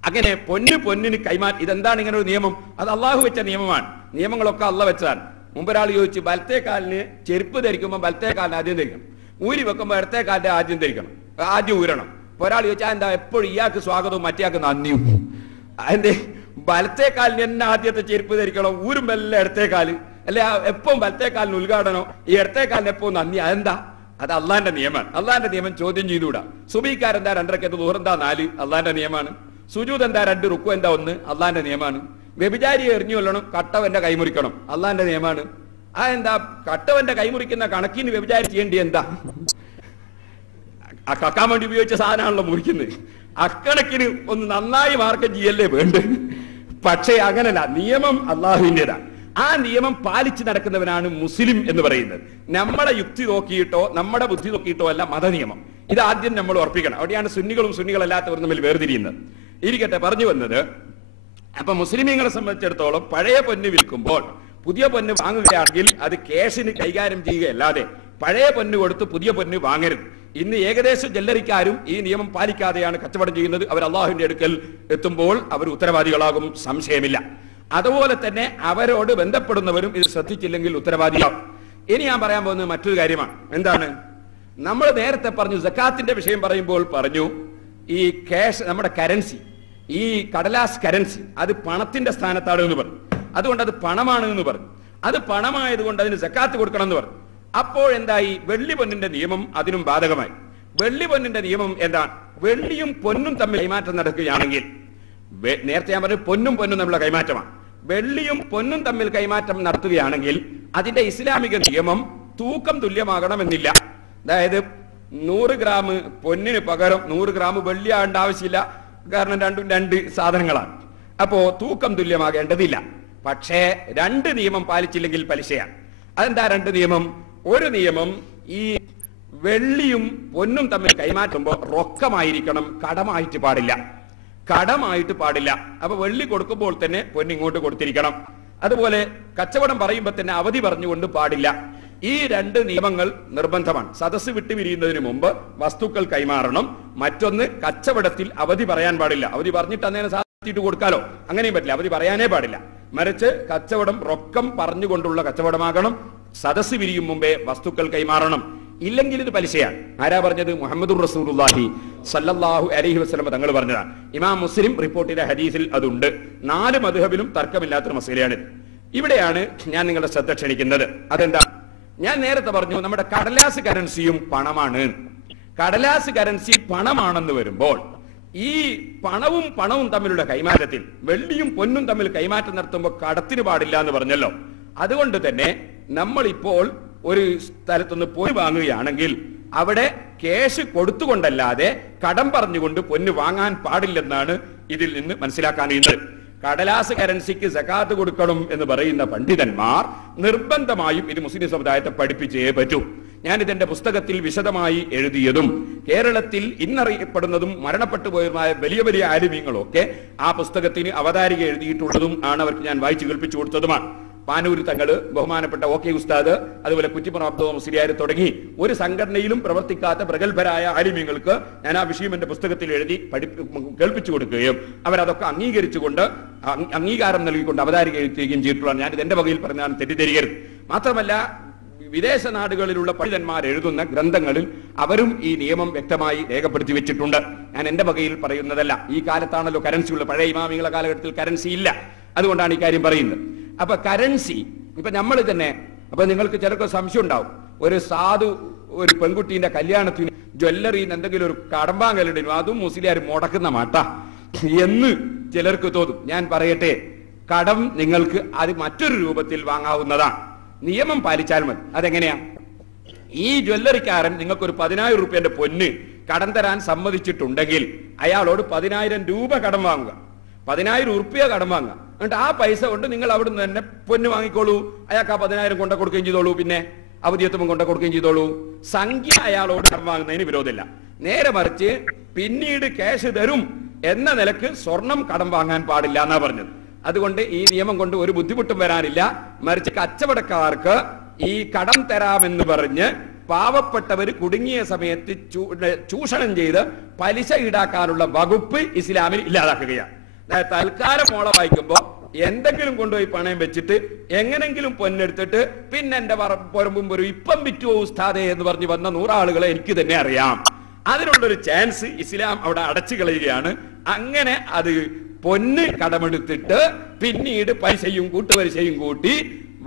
അങ്ങനെ പൊന്നിന് കൈമാറ്റം. ഇതെന്താണ് ഇങ്ങനെ ഒരു നിയമം? അത് അള്ളാഹു വെച്ച നിയമമാണ്. നിയമങ്ങളൊക്കെ അള്ളാഹ് വെച്ചാണ്. മുമ്പൊരാൾ ചോദിച്ചു, വലത്തെ കാലിന് ചെരുപ്പ് ധരിക്കുമ്പോൾ വലത്തെ കാലിന് ആദ്യം ധരിക്കണം, ഊരി വെക്കുമ്പോൾ ഇടത്തെ കാലിന്റെ ആദ്യം ഊരണം. ഒരാൾ ചോദിച്ചാൽ എന്താ എപ്പോഴും ഇയാൾക്ക് സ്വാഗതവും മറ്റേയാൾക്ക് നന്ദിയും? അതിന്റെ വലത്തെ കാലിന് തന്നെ ആദ്യത്തെ ചെരുപ്പ് ധരിക്കണം, ഊരും എല്ലാം ഇടത്തെ കാല്, അല്ലെ എപ്പം വലത്തെ കാലിന് ഉദ്ഘാടനം, ഈ ഇടത്തെ കാലിന് എപ്പോ നന്ദി? അതെന്താ? അത് അള്ളാന്റെ നിയമമാണ്. അള്ളാന്റെ നിയമം ചോദ്യം ചെയ്തുകൂടാ. സുബഹിക്കാരെന്താ 2 റക്അത്ത്, ദുഹറെന്താ 4? അള്ളാന്റെ നിയമമാണ്. സുജൂദ് എന്താ 2, റുക്കു എന്താ 1? അള്ളാന്റെ നിയമമാണ്. വ്യഭിചാരിയെ എറിഞ്ഞു കൊല്ലണം, കട്ടവന്റെ കൈമുറിക്കണം, അള്ളാന്റെ നിയമമാണ്. അതെന്താ? കട്ടവന്റെ കൈമുറിക്കുന്ന കണക്കിന് വ്യഭിചാരി ചെയ്യേണ്ടി എന്താ? ആ കക്കാൻ വേണ്ടി ഉപയോഗിച്ച സാധനമാണല്ലോ മുറിക്കുന്നത്. അക്കണക്കിന് ഒന്ന് നന്നായി മാർക്കം ചെയ്യല്ലേ വേണ്ട. പക്ഷേ അങ്ങനല്ല, നിയമം അള്ളാഹുവിൻ്റെതാണ്. ആ നിയമം പാലിച്ചു നടക്കുന്നവനാണ് മുസ്ലിം എന്ന് പറയുന്നത്. നമ്മളെ യുക്തി നോക്കിയിട്ടോ നമ്മുടെ ബുദ്ധി നോക്കിയിട്ടോ അല്ല മതനിയമം. ഇത് ആദ്യം നമ്മൾ ഉറപ്പിക്കണം. അവിടെയാണ് സുന്നികളും സുന്നികളല്ലാത്തവരും തമ്മിൽ വേർതിരിയുന്നത്. ഇരിക്കട്ടെ, പറഞ്ഞു വന്നത്, അപ്പൊ മുസ്ലിമീങ്ങളെ സംബന്ധിച്ചിടത്തോളം പഴയ പൊന്ന് വിൽക്കുമ്പോൾ പുതിയ പൊന്ന് വാങ്ങുകയാണെങ്കിൽ അത് ക്യാഷിന് കൈകാര്യം ചെയ്യുകയല്ലാതെ പഴയ പൊന്ന് കൊടുത്ത് പുതിയ പൊന്ന് വാങ്ങരുത്. ഇന്ന് ഏകദേശം ജ്വല്ലറിക്കാരും ഈ നിയമം പാലിക്കാതെയാണ് കച്ചവടം ചെയ്യുന്നത്. അവർ അള്ളാഹുവിന്റെ അടുക്കൽ എത്തുമ്പോൾ അവർ ഉത്തരവാദികളാകും, സംശയമില്ല. അതുപോലെ തന്നെ അവരോട് ബന്ധപ്പെടുന്നവരും ഇത് ശ്രദ്ധിച്ചില്ലെങ്കിൽ ഉത്തരവാദിയാവും. ഇനി ഞാൻ പറയാൻ പോകുന്നത് മറ്റൊരു കാര്യമാണ്. എന്താണ്? നമ്മൾ നേരത്തെ പറഞ്ഞു, സക്കാത്തിന്റെ വിഷയം പറയുമ്പോൾ പറഞ്ഞു, ഈ ക്യാഷ്, നമ്മുടെ കറൻസി, ഈ കടലാസ് കറൻസി, അത് പണത്തിന്റെ സ്ഥാനത്താണ് എന്ന് പറഞ്ഞു. അതുകൊണ്ട് അത് പണമാണ് എന്ന് പറഞ്ഞു. അത് പണമായതുകൊണ്ട് അതിന് സക്കാത്ത് കൊടുക്കണം എന്ന് പറഞ്ഞു. അപ്പോഴെന്തായി? വെള്ളി പൊന്നിന്റെ നിയമം അതിനും ബാധകമായി. വെള്ളി പൊന്നിന്റെ നിയമം എന്താണ്? വെള്ളിയും പൊന്നും തമ്മിൽ കൈമാറ്റം നടക്കുകയാണെങ്കിൽ, നേരത്തെ ഞാൻ പറഞ്ഞു പൊന്നും തമ്മിലുള്ള കൈമാറ്റമാണ്. വെള്ളിയും പൊന്നും തമ്മിൽ കൈമാറ്റം നടത്തുകയാണെങ്കിൽ അതിന്റെ ഇസ്ലാമിക നിയമം തൂക്കം തുല്യമാകണമെന്നില്ല. അതായത് 100 ഗ്രാം പൊന്നിന് പകരം 100 ഗ്രാം വെള്ളി ആകേണ്ട ആവശ്യമില്ല. കാരണം രണ്ടും 2 സാധനങ്ങളാണ്. അപ്പോ തൂക്കം തുല്യമാകേണ്ടതില്ല. പക്ഷേ 2 നിയമം പാലിച്ചില്ലെങ്കിൽ പലിശയാണ്. അതെന്താ 2 നിയമം? ഒരു നിയമം, ഈ വെള്ളിയും പൊന്നും തമ്മിൽ കൈമാറ്റുമ്പോൾ റൊക്കമായിരിക്കണം, കടമായിട്ട് പാടില്ല. അപ്പൊ വെള്ളി കൊടുക്കുമ്പോൾ തന്നെ പൊന്നിങ്ങോട്ട് കൊടുത്തിരിക്കണം. അതുപോലെ കച്ചവടം പറയുമ്പോൾ തന്നെ അവധി പറഞ്ഞുകൊണ്ട് പാടില്ല. ഈ 2 നിയമങ്ങൾ നിർബന്ധമാണ്. സദസ്സ് വിട്ടുപിരിയുന്നതിന് മുമ്പ് വസ്തുക്കൾ കൈമാറണം. മറ്റൊന്ന്, കച്ചവടത്തിൽ അവധി പറയാൻ പാടില്ല. അവധി പറഞ്ഞിട്ട് അന്നേരം സാധിച്ചിട്ട് കൊടുക്കാലോ, അങ്ങനെയും പറ്റില്ല. അവധി പറയാനേ പാടില്ല. മറിച്ച് കച്ചവടം റൊക്കം പറഞ്ഞുകൊണ്ടുള്ള കച്ചവടമാകണം. സദസ്സ് പിരിയും മുമ്പേ വസ്തുക്കൾ കൈമാറണം, ഇല്ലെങ്കിൽ ഇത് പലിശയാണ്. ആരാ പറഞ്ഞത്? മുഹമ്മദുർ റസൂലുള്ളാഹി സല്ലല്ലാഹു അലൈഹി വസല്ലം തങ്ങൾ പറഞ്ഞതാണ്. ഇമാം മുസ്ലിം റിപ്പോർട്ട് ചെയ്ത ഹദീസിൽ അതുണ്ട്. 4 മദ്ഹബിലും തർക്കമില്ലാത്തൊരു മസലയാണ്. ഇവിടെയാണ് ഞാൻ നിങ്ങളുടെ ശ്രദ്ധ ക്ഷണിക്കുന്നത്. അതെന്താ? ഞാൻ നേരത്തെ പറഞ്ഞു നമ്മുടെ കടലാസ് കറൻസിയും പണമാണ്. കടലാസ് കറൻസി പണമാണെന്ന് വരുമ്പോൾ ഈ പണവും തമ്മിലുള്ള കൈമാറ്റത്തിൽ വെള്ളിയും പൊന്നും തമ്മിൽ കൈമാറ്റം നടത്തുമ്പോൾ കടത്തിന് പാടില്ല എന്ന് പറഞ്ഞല്ലോ. അതുകൊണ്ട് തന്നെ നമ്മൾ ഇപ്പോൾ ഒരു സ്ഥലത്തുനിന്ന് പൊന്ന് വാങ്ങുകയാണെങ്കിൽ അവിടെ ക്യാഷ് കൊടുത്തുകൊണ്ടല്ലാതെ കടം പറഞ്ഞുകൊണ്ട് പൊന്ന് വാങ്ങാൻ പാടില്ലെന്നാണ് ഇതിൽ നിന്ന് മനസ്സിലാക്കാൻ കഴിയുന്നത്. കടലാസ് കറൻസിക്ക് സകാത്ത് കൊടുക്കണം എന്ന് പറയുന്ന പണ്ഡിതന്മാർ നിർബന്ധമായും ഇത് മുസ്ലിം സമുദായത്തെ പഠിപ്പിച്ചേ പറ്റൂ. ഞാൻ ഇതെന്റെ പുസ്തകത്തിൽ വിശദമായി എഴുതിയതും കേരളത്തിൽ ഇന്നറിയപ്പെടുന്നതും മരണപ്പെട്ടു പോയതുമായ വലിയ വലിയ ആലിമീങ്ങളൊക്കെ ആ പുസ്തകത്തിന് അവതാരിക എഴുതിയിട്ടുള്ളതും ആണ്. അവർക്ക് ഞാൻ വായിച്ചു കേൾപ്പിച്ചു കൊടുത്തതുമാണ്. പാനൂർ തങ്ങള്, ബഹുമാനപ്പെട്ട OK ഉസ്താദ്, അതുപോലെ കുറ്റിപ്പുറം അബ്ദുൽ മുസ്ലിയാർ തുടങ്ങി ഒരു സംഘടനയിലും പ്രവർത്തിക്കാത്ത പ്രഗത്ഭരായ ആലിമീങ്ങൾക്ക് ഞാൻ ആ വിഷയം എന്റെ പുസ്തകത്തിൽ എഴുതി കേൾപ്പിച്ചു കൊടുക്കുകയും അവരതൊക്കെ അംഗീകരിച്ചുകൊണ്ട് അംഗീകാരം നൽകിക്കൊണ്ട് അവതാരിക എഴുതുകയും ചെയ്തിട്ടുള്ളതാണ്. ഞാൻ ഇത് എന്റെ വകയിൽ പറഞ്ഞാൽ തെറ്റിദ്ധരിക്കരുത്. മാത്രമല്ല വിദേശ നാടുകളിലുള്ള പണ്ഡിതന്മാർ എഴുതുന്ന ഗ്രന്ഥങ്ങളിൽ അവരും ഈ നിയമം വ്യക്തമായി രേഖപ്പെടുത്തി വെച്ചിട്ടുണ്ട്. ഞാൻ എന്റെ വകയിൽ പറയുന്നതല്ല. ഈ കാലത്താണല്ലോ കറൻസി ഉള്ളത്. പഴയ ഇമാമികളുടെ കാലഘട്ടത്തിൽ കറൻസി ഇല്ല. അതുകൊണ്ടാണ് ഈ കാര്യം പറയുന്നത്. അപ്പൊ കറൻസി ഇപ്പൊ നമ്മൾ തന്നെ, അപ്പൊ നിങ്ങൾക്ക് ചിലർക്ക് സംശയം ഉണ്ടാവും, ഒരു സാധു ഒരു പെൺകുട്ടീന്റെ കല്യാണത്തിന് ജ്വല്ലറിന്ന് എന്തെങ്കിലും ഒരു കടം വാങ്ങലുണ്ടെങ്കിലും അതും മുസ്ലിയാർ മുടക്കുന്ന മാട്ട എന്ന് ചിലർക്ക് തോന്നും. ഞാൻ പറയട്ടെ, കടം നിങ്ങൾക്ക് അത് മറ്റൊരു രൂപത്തിൽ വാങ്ങാവുന്നതാണ്. നിയമം പാലിച്ചാൽ മതി. അതെങ്ങനെയാ? ഈ ജ്വല്ലറിക്കാരൻ നിങ്ങൾക്കൊരു 10,000 രൂപയുടെ പൊന്ന് കടം തരാൻ സമ്മതിച്ചിട്ടുണ്ടെങ്കിൽ അയാളോട് 10,000 രൂപ കടം വാങ്ങുക, 10,000 ഉറുപ്പിക കടം വാങ്ങുക. എന്നിട്ട് ആ പൈസ കൊണ്ട് നിങ്ങൾ അവിടുന്ന് തന്നെ പൊന്ന് വാങ്ങിക്കോളൂ. അയാൾക്ക് ആ 10,000 കൊണ്ട കൊടുക്കുകയും ചെയ്തോളൂ. പിന്നെ അവധിയത്വം കൊണ്ട കൊടുക്കുകയും ചെയ്തോളൂ. സംഖ്യ അയാളോട് കടം വാങ്ങുന്നതിന് വിരോധമില്ല. നേരെ മറിച്ച് പിന്നീട് ക്യാഷ് തരും എന്ന നിലക്ക് സ്വർണം കടം വാങ്ങാൻ പാടില്ല എന്നാ പറഞ്ഞത്. അതുകൊണ്ട് ഈ നിയമം കൊണ്ട് ഒരു ബുദ്ധിമുട്ടും വരാനില്ല. മറിച്ച് കച്ചവടക്കാർക്ക് ഈ കടം തരാമെന്ന് പറഞ്ഞ് പാവപ്പെട്ടവർ കുടുങ്ങിയ സമയത്ത് ചൂഷണം ചെയ്ത് പലിശ ഈടാക്കാനുള്ള വകുപ്പ് ഇസ്ലാമിൽ ഇല്ലാതാക്കുകയാണ്. തൽക്കാലം മോളെ വായിക്കുമ്പോ എന്തെങ്കിലും കൊണ്ടുപോയി പണയം വെച്ചിട്ട് എങ്ങനെങ്കിലും പൊന്നെടുത്തിട്ട് പിന്നെ എന്റെ പുറമ്പും ഒരു ഇപ്പം വിറ്റുവോ ഉസ്താദേ എന്ന് പറഞ്ഞ് വന്ന 100 ആളുകളെ എനിക്ക് തന്നെ അറിയാം. അതിനുള്ളൊരു ചാൻസ് ഇസ്ലാം അവിടെ അടച്ചു കളയുകയാണ്. അങ്ങനെ അത് പൊന്ന് കടമെടുത്തിട്ട് പിന്നീട് പൈസയും കൂട്ടുപലിശയും കൂട്ടി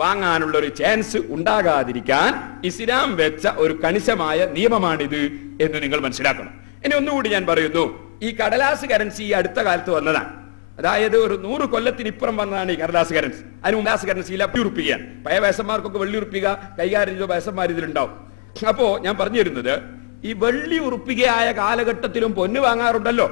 വാങ്ങാനുള്ള ഒരു ചാൻസ് ഉണ്ടാകാതിരിക്കാൻ ഇസ്ലാം വെച്ച ഒരു കണിശമായ നിയമമാണിത് എന്ന് നിങ്ങൾ മനസ്സിലാക്കണം. ഇനി ഒന്നുകൂടി ഞാൻ പറയുന്നു, ഈ കടലാസ് കറൻസി അടുത്ത കാലത്ത് വന്നതാണ്. അതായത് ഒരു 100 കൊല്ലത്തിനിപ്പുറം വന്നതാണ് ഈ കടലാസ് കറൻസി. അതിന് കടലാസ് കറൻസിയിൽ വെള്ളിയുറുപ്പികയാണ്. പഴയ വയസ്സന്മാർക്കൊക്കെ വെള്ളിയുറുപ്പിക കൈകാര്യം ചെയ്ത വയസ്സന്മാർ ഇതിലുണ്ടാവും. അപ്പോ ഞാൻ പറഞ്ഞു തരുന്നത്, ഈ വെള്ളി ഉറുപ്പികയായ കാലഘട്ടത്തിലും പൊന്ന് വാങ്ങാറുണ്ടല്ലോ.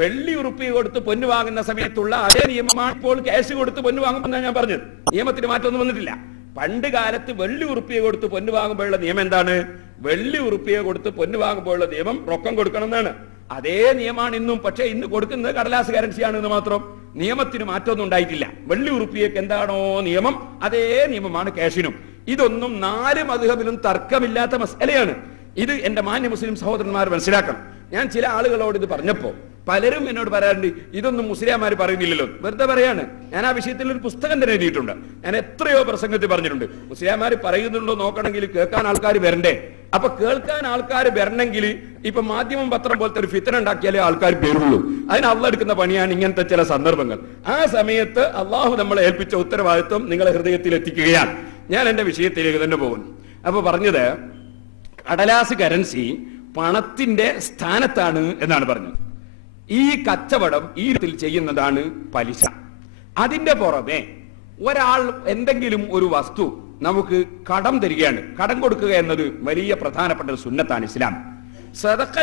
വെള്ളി ഉറുപ്പിക കൊടുത്ത് പൊന്ന് വാങ്ങുന്ന സമയത്തുള്ള അതേ നിയമമാണ് ഇപ്പോൾ ക്യാഷ് കൊടുത്ത് പൊന്ന് വാങ്ങുമെന്നാണ് ഞാൻ പറഞ്ഞത്. നിയമത്തിന് മാറ്റമൊന്നും വന്നിട്ടില്ല. പണ്ട് കാലത്ത് വെള്ളി ഉറുപ്പിക കൊടുത്ത് പൊന്ന് വാങ്ങുമ്പോഴുള്ള നിയമം എന്താണ്? വെള്ളി ഉറുപ്പിക കൊടുത്ത് പൊന്ന് വാങ്ങുമ്പോഴുള്ള നിയമം റൊക്കം കൊടുക്കണം എന്നാണ്. അതേ നിയമമാണ് ഇന്നും. പക്ഷേ ഇന്ന് കൊടുക്കുന്നത് കടലാസ് കറൻസിയാണെന്ന് മാത്രം. നിയമത്തിന് മാറ്റമൊന്നും ഉണ്ടായിട്ടില്ല. വെള്ളി ഉറുപ്പികക്ക് എന്താണോ നിയമം അതേ നിയമമാണ് ക്യാഷിനും. ഇതൊന്നും 4 മദ്ഹബിലും തർക്കമില്ലാത്ത മസലയാണ്. ഇത് എന്റെ മാന്യ മുസ്ലിം സഹോദരന്മാർ മനസ്സിലാക്കണം. ഞാൻ ചില ആളുകളോട് ഇത് പറഞ്ഞപ്പോ പലരും എന്നോട് പറയാറുണ്ട്, ഇതൊന്നും മുസ്ലിംമാർ പറയുന്നില്ലല്ലോ. വെറുതെ പറയാണ്. ഞാൻ ആ വിഷയത്തിൽ ഒരു പുസ്തകം തന്നെ എഴുതിയിട്ടുണ്ട്. ഞാൻ എത്രയോ പ്രസംഗത്തിൽ പറഞ്ഞിട്ടുണ്ട്. മുസ്ലിംമാർ പറയുന്നുണ്ടോ നോക്കണമെങ്കിൽ കേൾക്കാൻ ആൾക്കാർ വരണ്ടേ. അപ്പൊ കേൾക്കാൻ ആൾക്കാർ വരണമെങ്കിൽ ഇപ്പൊ മാധ്യമം പത്രം പോലത്തെ ഒരു ഫിത്തന ഉണ്ടാക്കിയാലേ ആൾക്കാർ വരുള്ളൂ. അതിന് അള്ളാഹ് എടുക്കുന്ന പണിയാണ് ഇങ്ങനത്തെ ചില സന്ദർഭങ്ങൾ. ആ സമയത്ത് അള്ളാഹു നമ്മളെ ഏൽപ്പിച്ച ഉത്തരവാദിത്വം നിങ്ങളെ ഹൃദയത്തിൽ എത്തിക്കുകയാണ്. ഞാൻ എന്റെ വിഷയത്തിലേക്ക് തന്നെ പോകുന്നു. അപ്പൊ പറഞ്ഞത് കടലാസ് കറൻസി പണത്തിന്റെ സ്ഥാനത്താണ് എന്നാണ് പറഞ്ഞത്. ഈ കച്ചവടം ഈ രീതിയിൽ ചെയ്യുന്നതാണ് പലിശ. അതിന്റെ പുറമെ ഒരാൾ എന്തെങ്കിലും ഒരു വസ്തു നമുക്ക് കടം തരികയാണ്. കടം കൊടുക്കുക എന്നത് വലിയ പ്രധാനപ്പെട്ട ഒരു സുന്നത്താണ് ഇസ്ലാം. സദഖ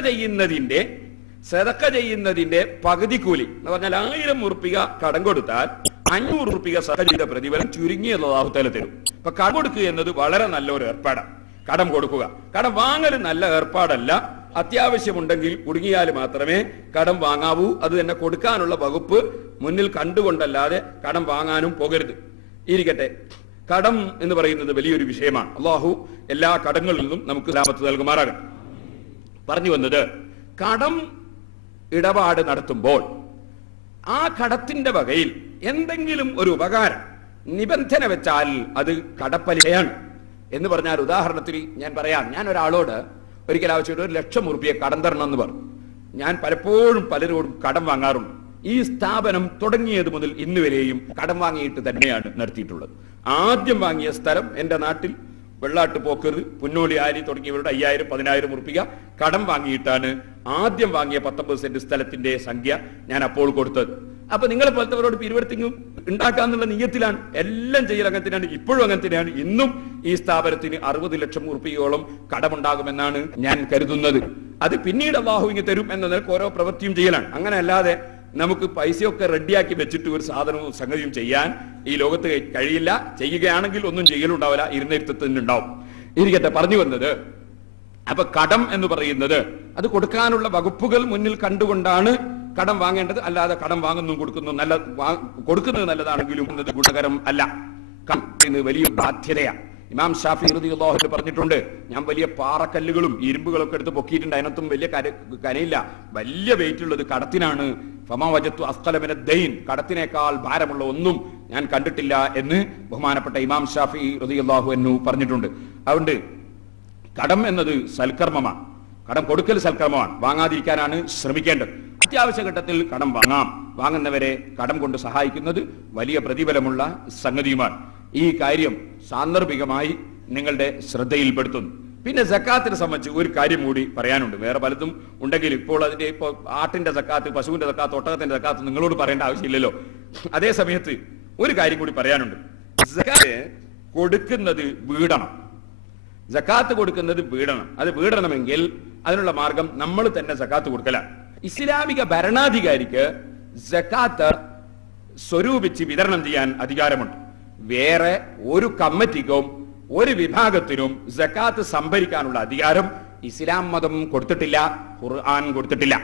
ചെയ്യുന്നതിന്റെ പകുതി കൂലി എന്ന് പറഞ്ഞാൽ 1000 ഉറുപ്പിക കടം കൊടുത്താൽ 500 ഉറുപ്പിക സദഖ ചെയ്ത പ്രതിഫലം ചുരുങ്ങിയത് അല്ലാഹു തആല തരും. അപ്പൊ കടം കൊടുക്കുക എന്നത് വളരെ നല്ലൊരു ഏർപ്പാടാണ്. കടം കൊടുക്കുക, കടം വാങ്ങൽ നല്ല ഏർപ്പാടല്ല. അത്യാവശ്യമുണ്ടെങ്കിൽ കുടുങ്ങിയാൽ മാത്രമേ കടം വാങ്ങാവൂ. അത് തന്നെ കൊടുക്കാനുള്ള വകുപ്പ് മുന്നിൽ കണ്ടുകൊണ്ടല്ലാതെ കടം വാങ്ങാനും പോകരുത്. ഇരിക്കട്ടെ, കടം എന്ന് പറയുന്നത് വലിയൊരു വിഷയമാണ്. അള്ളാഹു എല്ലാ കടങ്ങളിൽ നിന്നും നമുക്ക് ലാഭത്ത് നൽകുമാറാകട്ടെ. പറഞ്ഞു വന്നത്, കടം ഇടപാട് നടത്തുമ്പോൾ ആ കടത്തിന്റെ വകയിൽ എന്തെങ്കിലും ഒരു ഉപകാരം നിബന്ധന വെച്ചാൽ അത് കടപ്പലിശയാണ്. എന്ന് പറഞ്ഞാൽ ഉദാഹരണത്തിന് ഞാൻ പറയാം, ഞാൻ ഒരാളോട് ഒരിക്കൽ ആവശ്യമായിട്ട് 1,00,000 ഉറുപ്പിക കടം തരണം എന്ന് പറഞ്ഞു. ഞാൻ പലപ്പോഴും പലരോടും കടം വാങ്ങാറുണ്ട്. ഈ സ്ഥാപനം തുടങ്ങിയത് മുതൽ ഇന്ന് വരെയും കടം വാങ്ങിയിട്ട് തന്നെയാണ് നടത്തിയിട്ടുള്ളത്. ആദ്യം വാങ്ങിയ സ്ഥലം എന്റെ നാട്ടിൽ വെള്ളാട്ട് പോക്കറ്, പുന്നോളി, ആരി തുടങ്ങിയവരുടെ 5,000, 10,000 ഉറുപ്പിക കടം വാങ്ങിയിട്ടാണ് ആദ്യം വാങ്ങിയ 19 സെന്റ് സ്ഥലത്തിന്റെ സംഖ്യ ഞാൻ അപ്പോൾ കൊടുത്തത്. അപ്പൊ നിങ്ങളെ പോലത്തവരോട് പിരിവെടുത്തിങ്ങും ഉണ്ടാക്കാന്നുള്ള നിയത്തിലാണ് എല്ലാം ചെയ്യൽ. അങ്ങനെ തന്നെയാണ് ഇപ്പോഴും, അങ്ങനെ തന്നെയാണ് ഇന്നും. ഈ സ്ഥാപനത്തിന് 60 ലക്ഷം ഉറുപ്പികയോളം കടമുണ്ടാകുമെന്നാണ് ഞാൻ കരുതുന്നത്. അത് പിന്നീട് അള്ളാഹു ഇങ്ങ് തരും എന്ന നിലക്ക് ഓരോ പ്രവൃത്തിയും ചെയ്യലാണ്. അങ്ങനെ അല്ലാതെ നമുക്ക് പൈസയൊക്കെ റെഡിയാക്കി വെച്ചിട്ട് ഒരു സാധനവും സംഗതിയും ചെയ്യാൻ ഈ ലോകത്ത് കഴിയില്ല. ചെയ്യുകയാണെങ്കിൽ ഒന്നും ചെയ്യലുണ്ടാവില്ല, ഇരുന്നിരുത്തത്തിനുണ്ടാവും. ഇരിക്കട്ടെ, പറഞ്ഞു വന്നത്, അപ്പൊ കടം എന്ന് പറയുന്നത് അത് കൊടുക്കാനുള്ള വകുപ്പുകൾ മുന്നിൽ കണ്ടുകൊണ്ടാണ് കടം വാങ്ങേണ്ടത്. അല്ലാതെ കടം വാങ്ങുന്നു കൊടുക്കുന്നത് നല്ലതാണെങ്കിലും എന്നത് ഗുണകരം അല്ല. കടം വലിയ ബാധ്യതയാണ്. ഇമാം ഷാഫി റളിയല്ലാഹു അൻഹു പറഞ്ഞിട്ടുണ്ട്, ഞാൻ വലിയ പാറക്കല്ലുകളും ഇരുമ്പുകളൊക്കെ എടുത്ത് പൊക്കിയിട്ടുണ്ട്, അതിനകത്തും വലിയ കനയില്ല, വലിയ വെയിറ്റ് ഉള്ളത് കടത്തിനാണ്. ഫമാ വജത്തു അസ്ഖല മിന ദൈൻ, കടത്തിനേക്കാൾ ഭാരമുള്ള ഒന്നും ഞാൻ കണ്ടിട്ടില്ല എന്ന് ബഹുമാനപ്പെട്ട ഇമാം ഷാഫി റളിയല്ലാഹു അൻഹു പറഞ്ഞിട്ടുണ്ട്. അതുകൊണ്ട് കടം എന്നത് സൽക്കർമ്മമാണ്, കടം കൊടുക്കൽ സൽക്കർമ്മമാണ്, വാങ്ങാതിരിക്കാനാണ് ശ്രമിക്കേണ്ടത്. അത്യാവശ്യ ഘട്ടത്തിൽ കടം വാങ്ങാം. വാങ്ങുന്നവരെ കടം കൊണ്ട് സഹായിക്കുന്നത് വലിയ പ്രതിഫലമുള്ള സംഗതിയുമാണ്. ഈ കാര്യം സാന്ദർഭികമായി നിങ്ങളുടെ ശ്രദ്ധയിൽപ്പെടുത്തുന്നു. പിന്നെ സക്കാത്തിനെ സംബന്ധിച്ച് ഒരു കാര്യം കൂടി പറയാനുണ്ട്. വേറെ പലതും ഉണ്ടെങ്കിൽ ഇപ്പോൾ അതിന്റെ ആട്ടിന്റെ സക്കാത്ത്, പശുവിന്റെ സക്കാത്ത്, ഒട്ടകത്തിന്റെ സക്കാത്ത് നിങ്ങളോട് പറയേണ്ട ആവശ്യമില്ലല്ലോ. അതേ സമയത്ത് ഒരു കാര്യം കൂടി പറയാനുണ്ട്. സക്കാത്ത് കൊടുക്കുന്നത് വീടണം. സക്കാത്ത് കൊടുക്കുന്നത് വീടണം. അത് വീടണമെങ്കിൽ അതിനുള്ള മാർഗം നമ്മൾ തന്നെ സക്കാത്ത് കൊടുക്കലാണ്. ഇസ്ലാമിക ഭരണാധികാരിക്ക് സക്കാത്ത് സ്വരൂപിച്ച് വിതരണം ചെയ്യാൻ അധികാരമുണ്ട്. വേറെ ഒരു കമ്മിറ്റിക്കും ഒരു വിഭാഗത്തിനും സക്കാത്ത് സംഭരിക്കാനുള്ള അധികാരം ഇസ്ലാം മതം കൊടുത്തിട്ടില്ല, ഖുർആൻ കൊടുത്തിട്ടില്ല.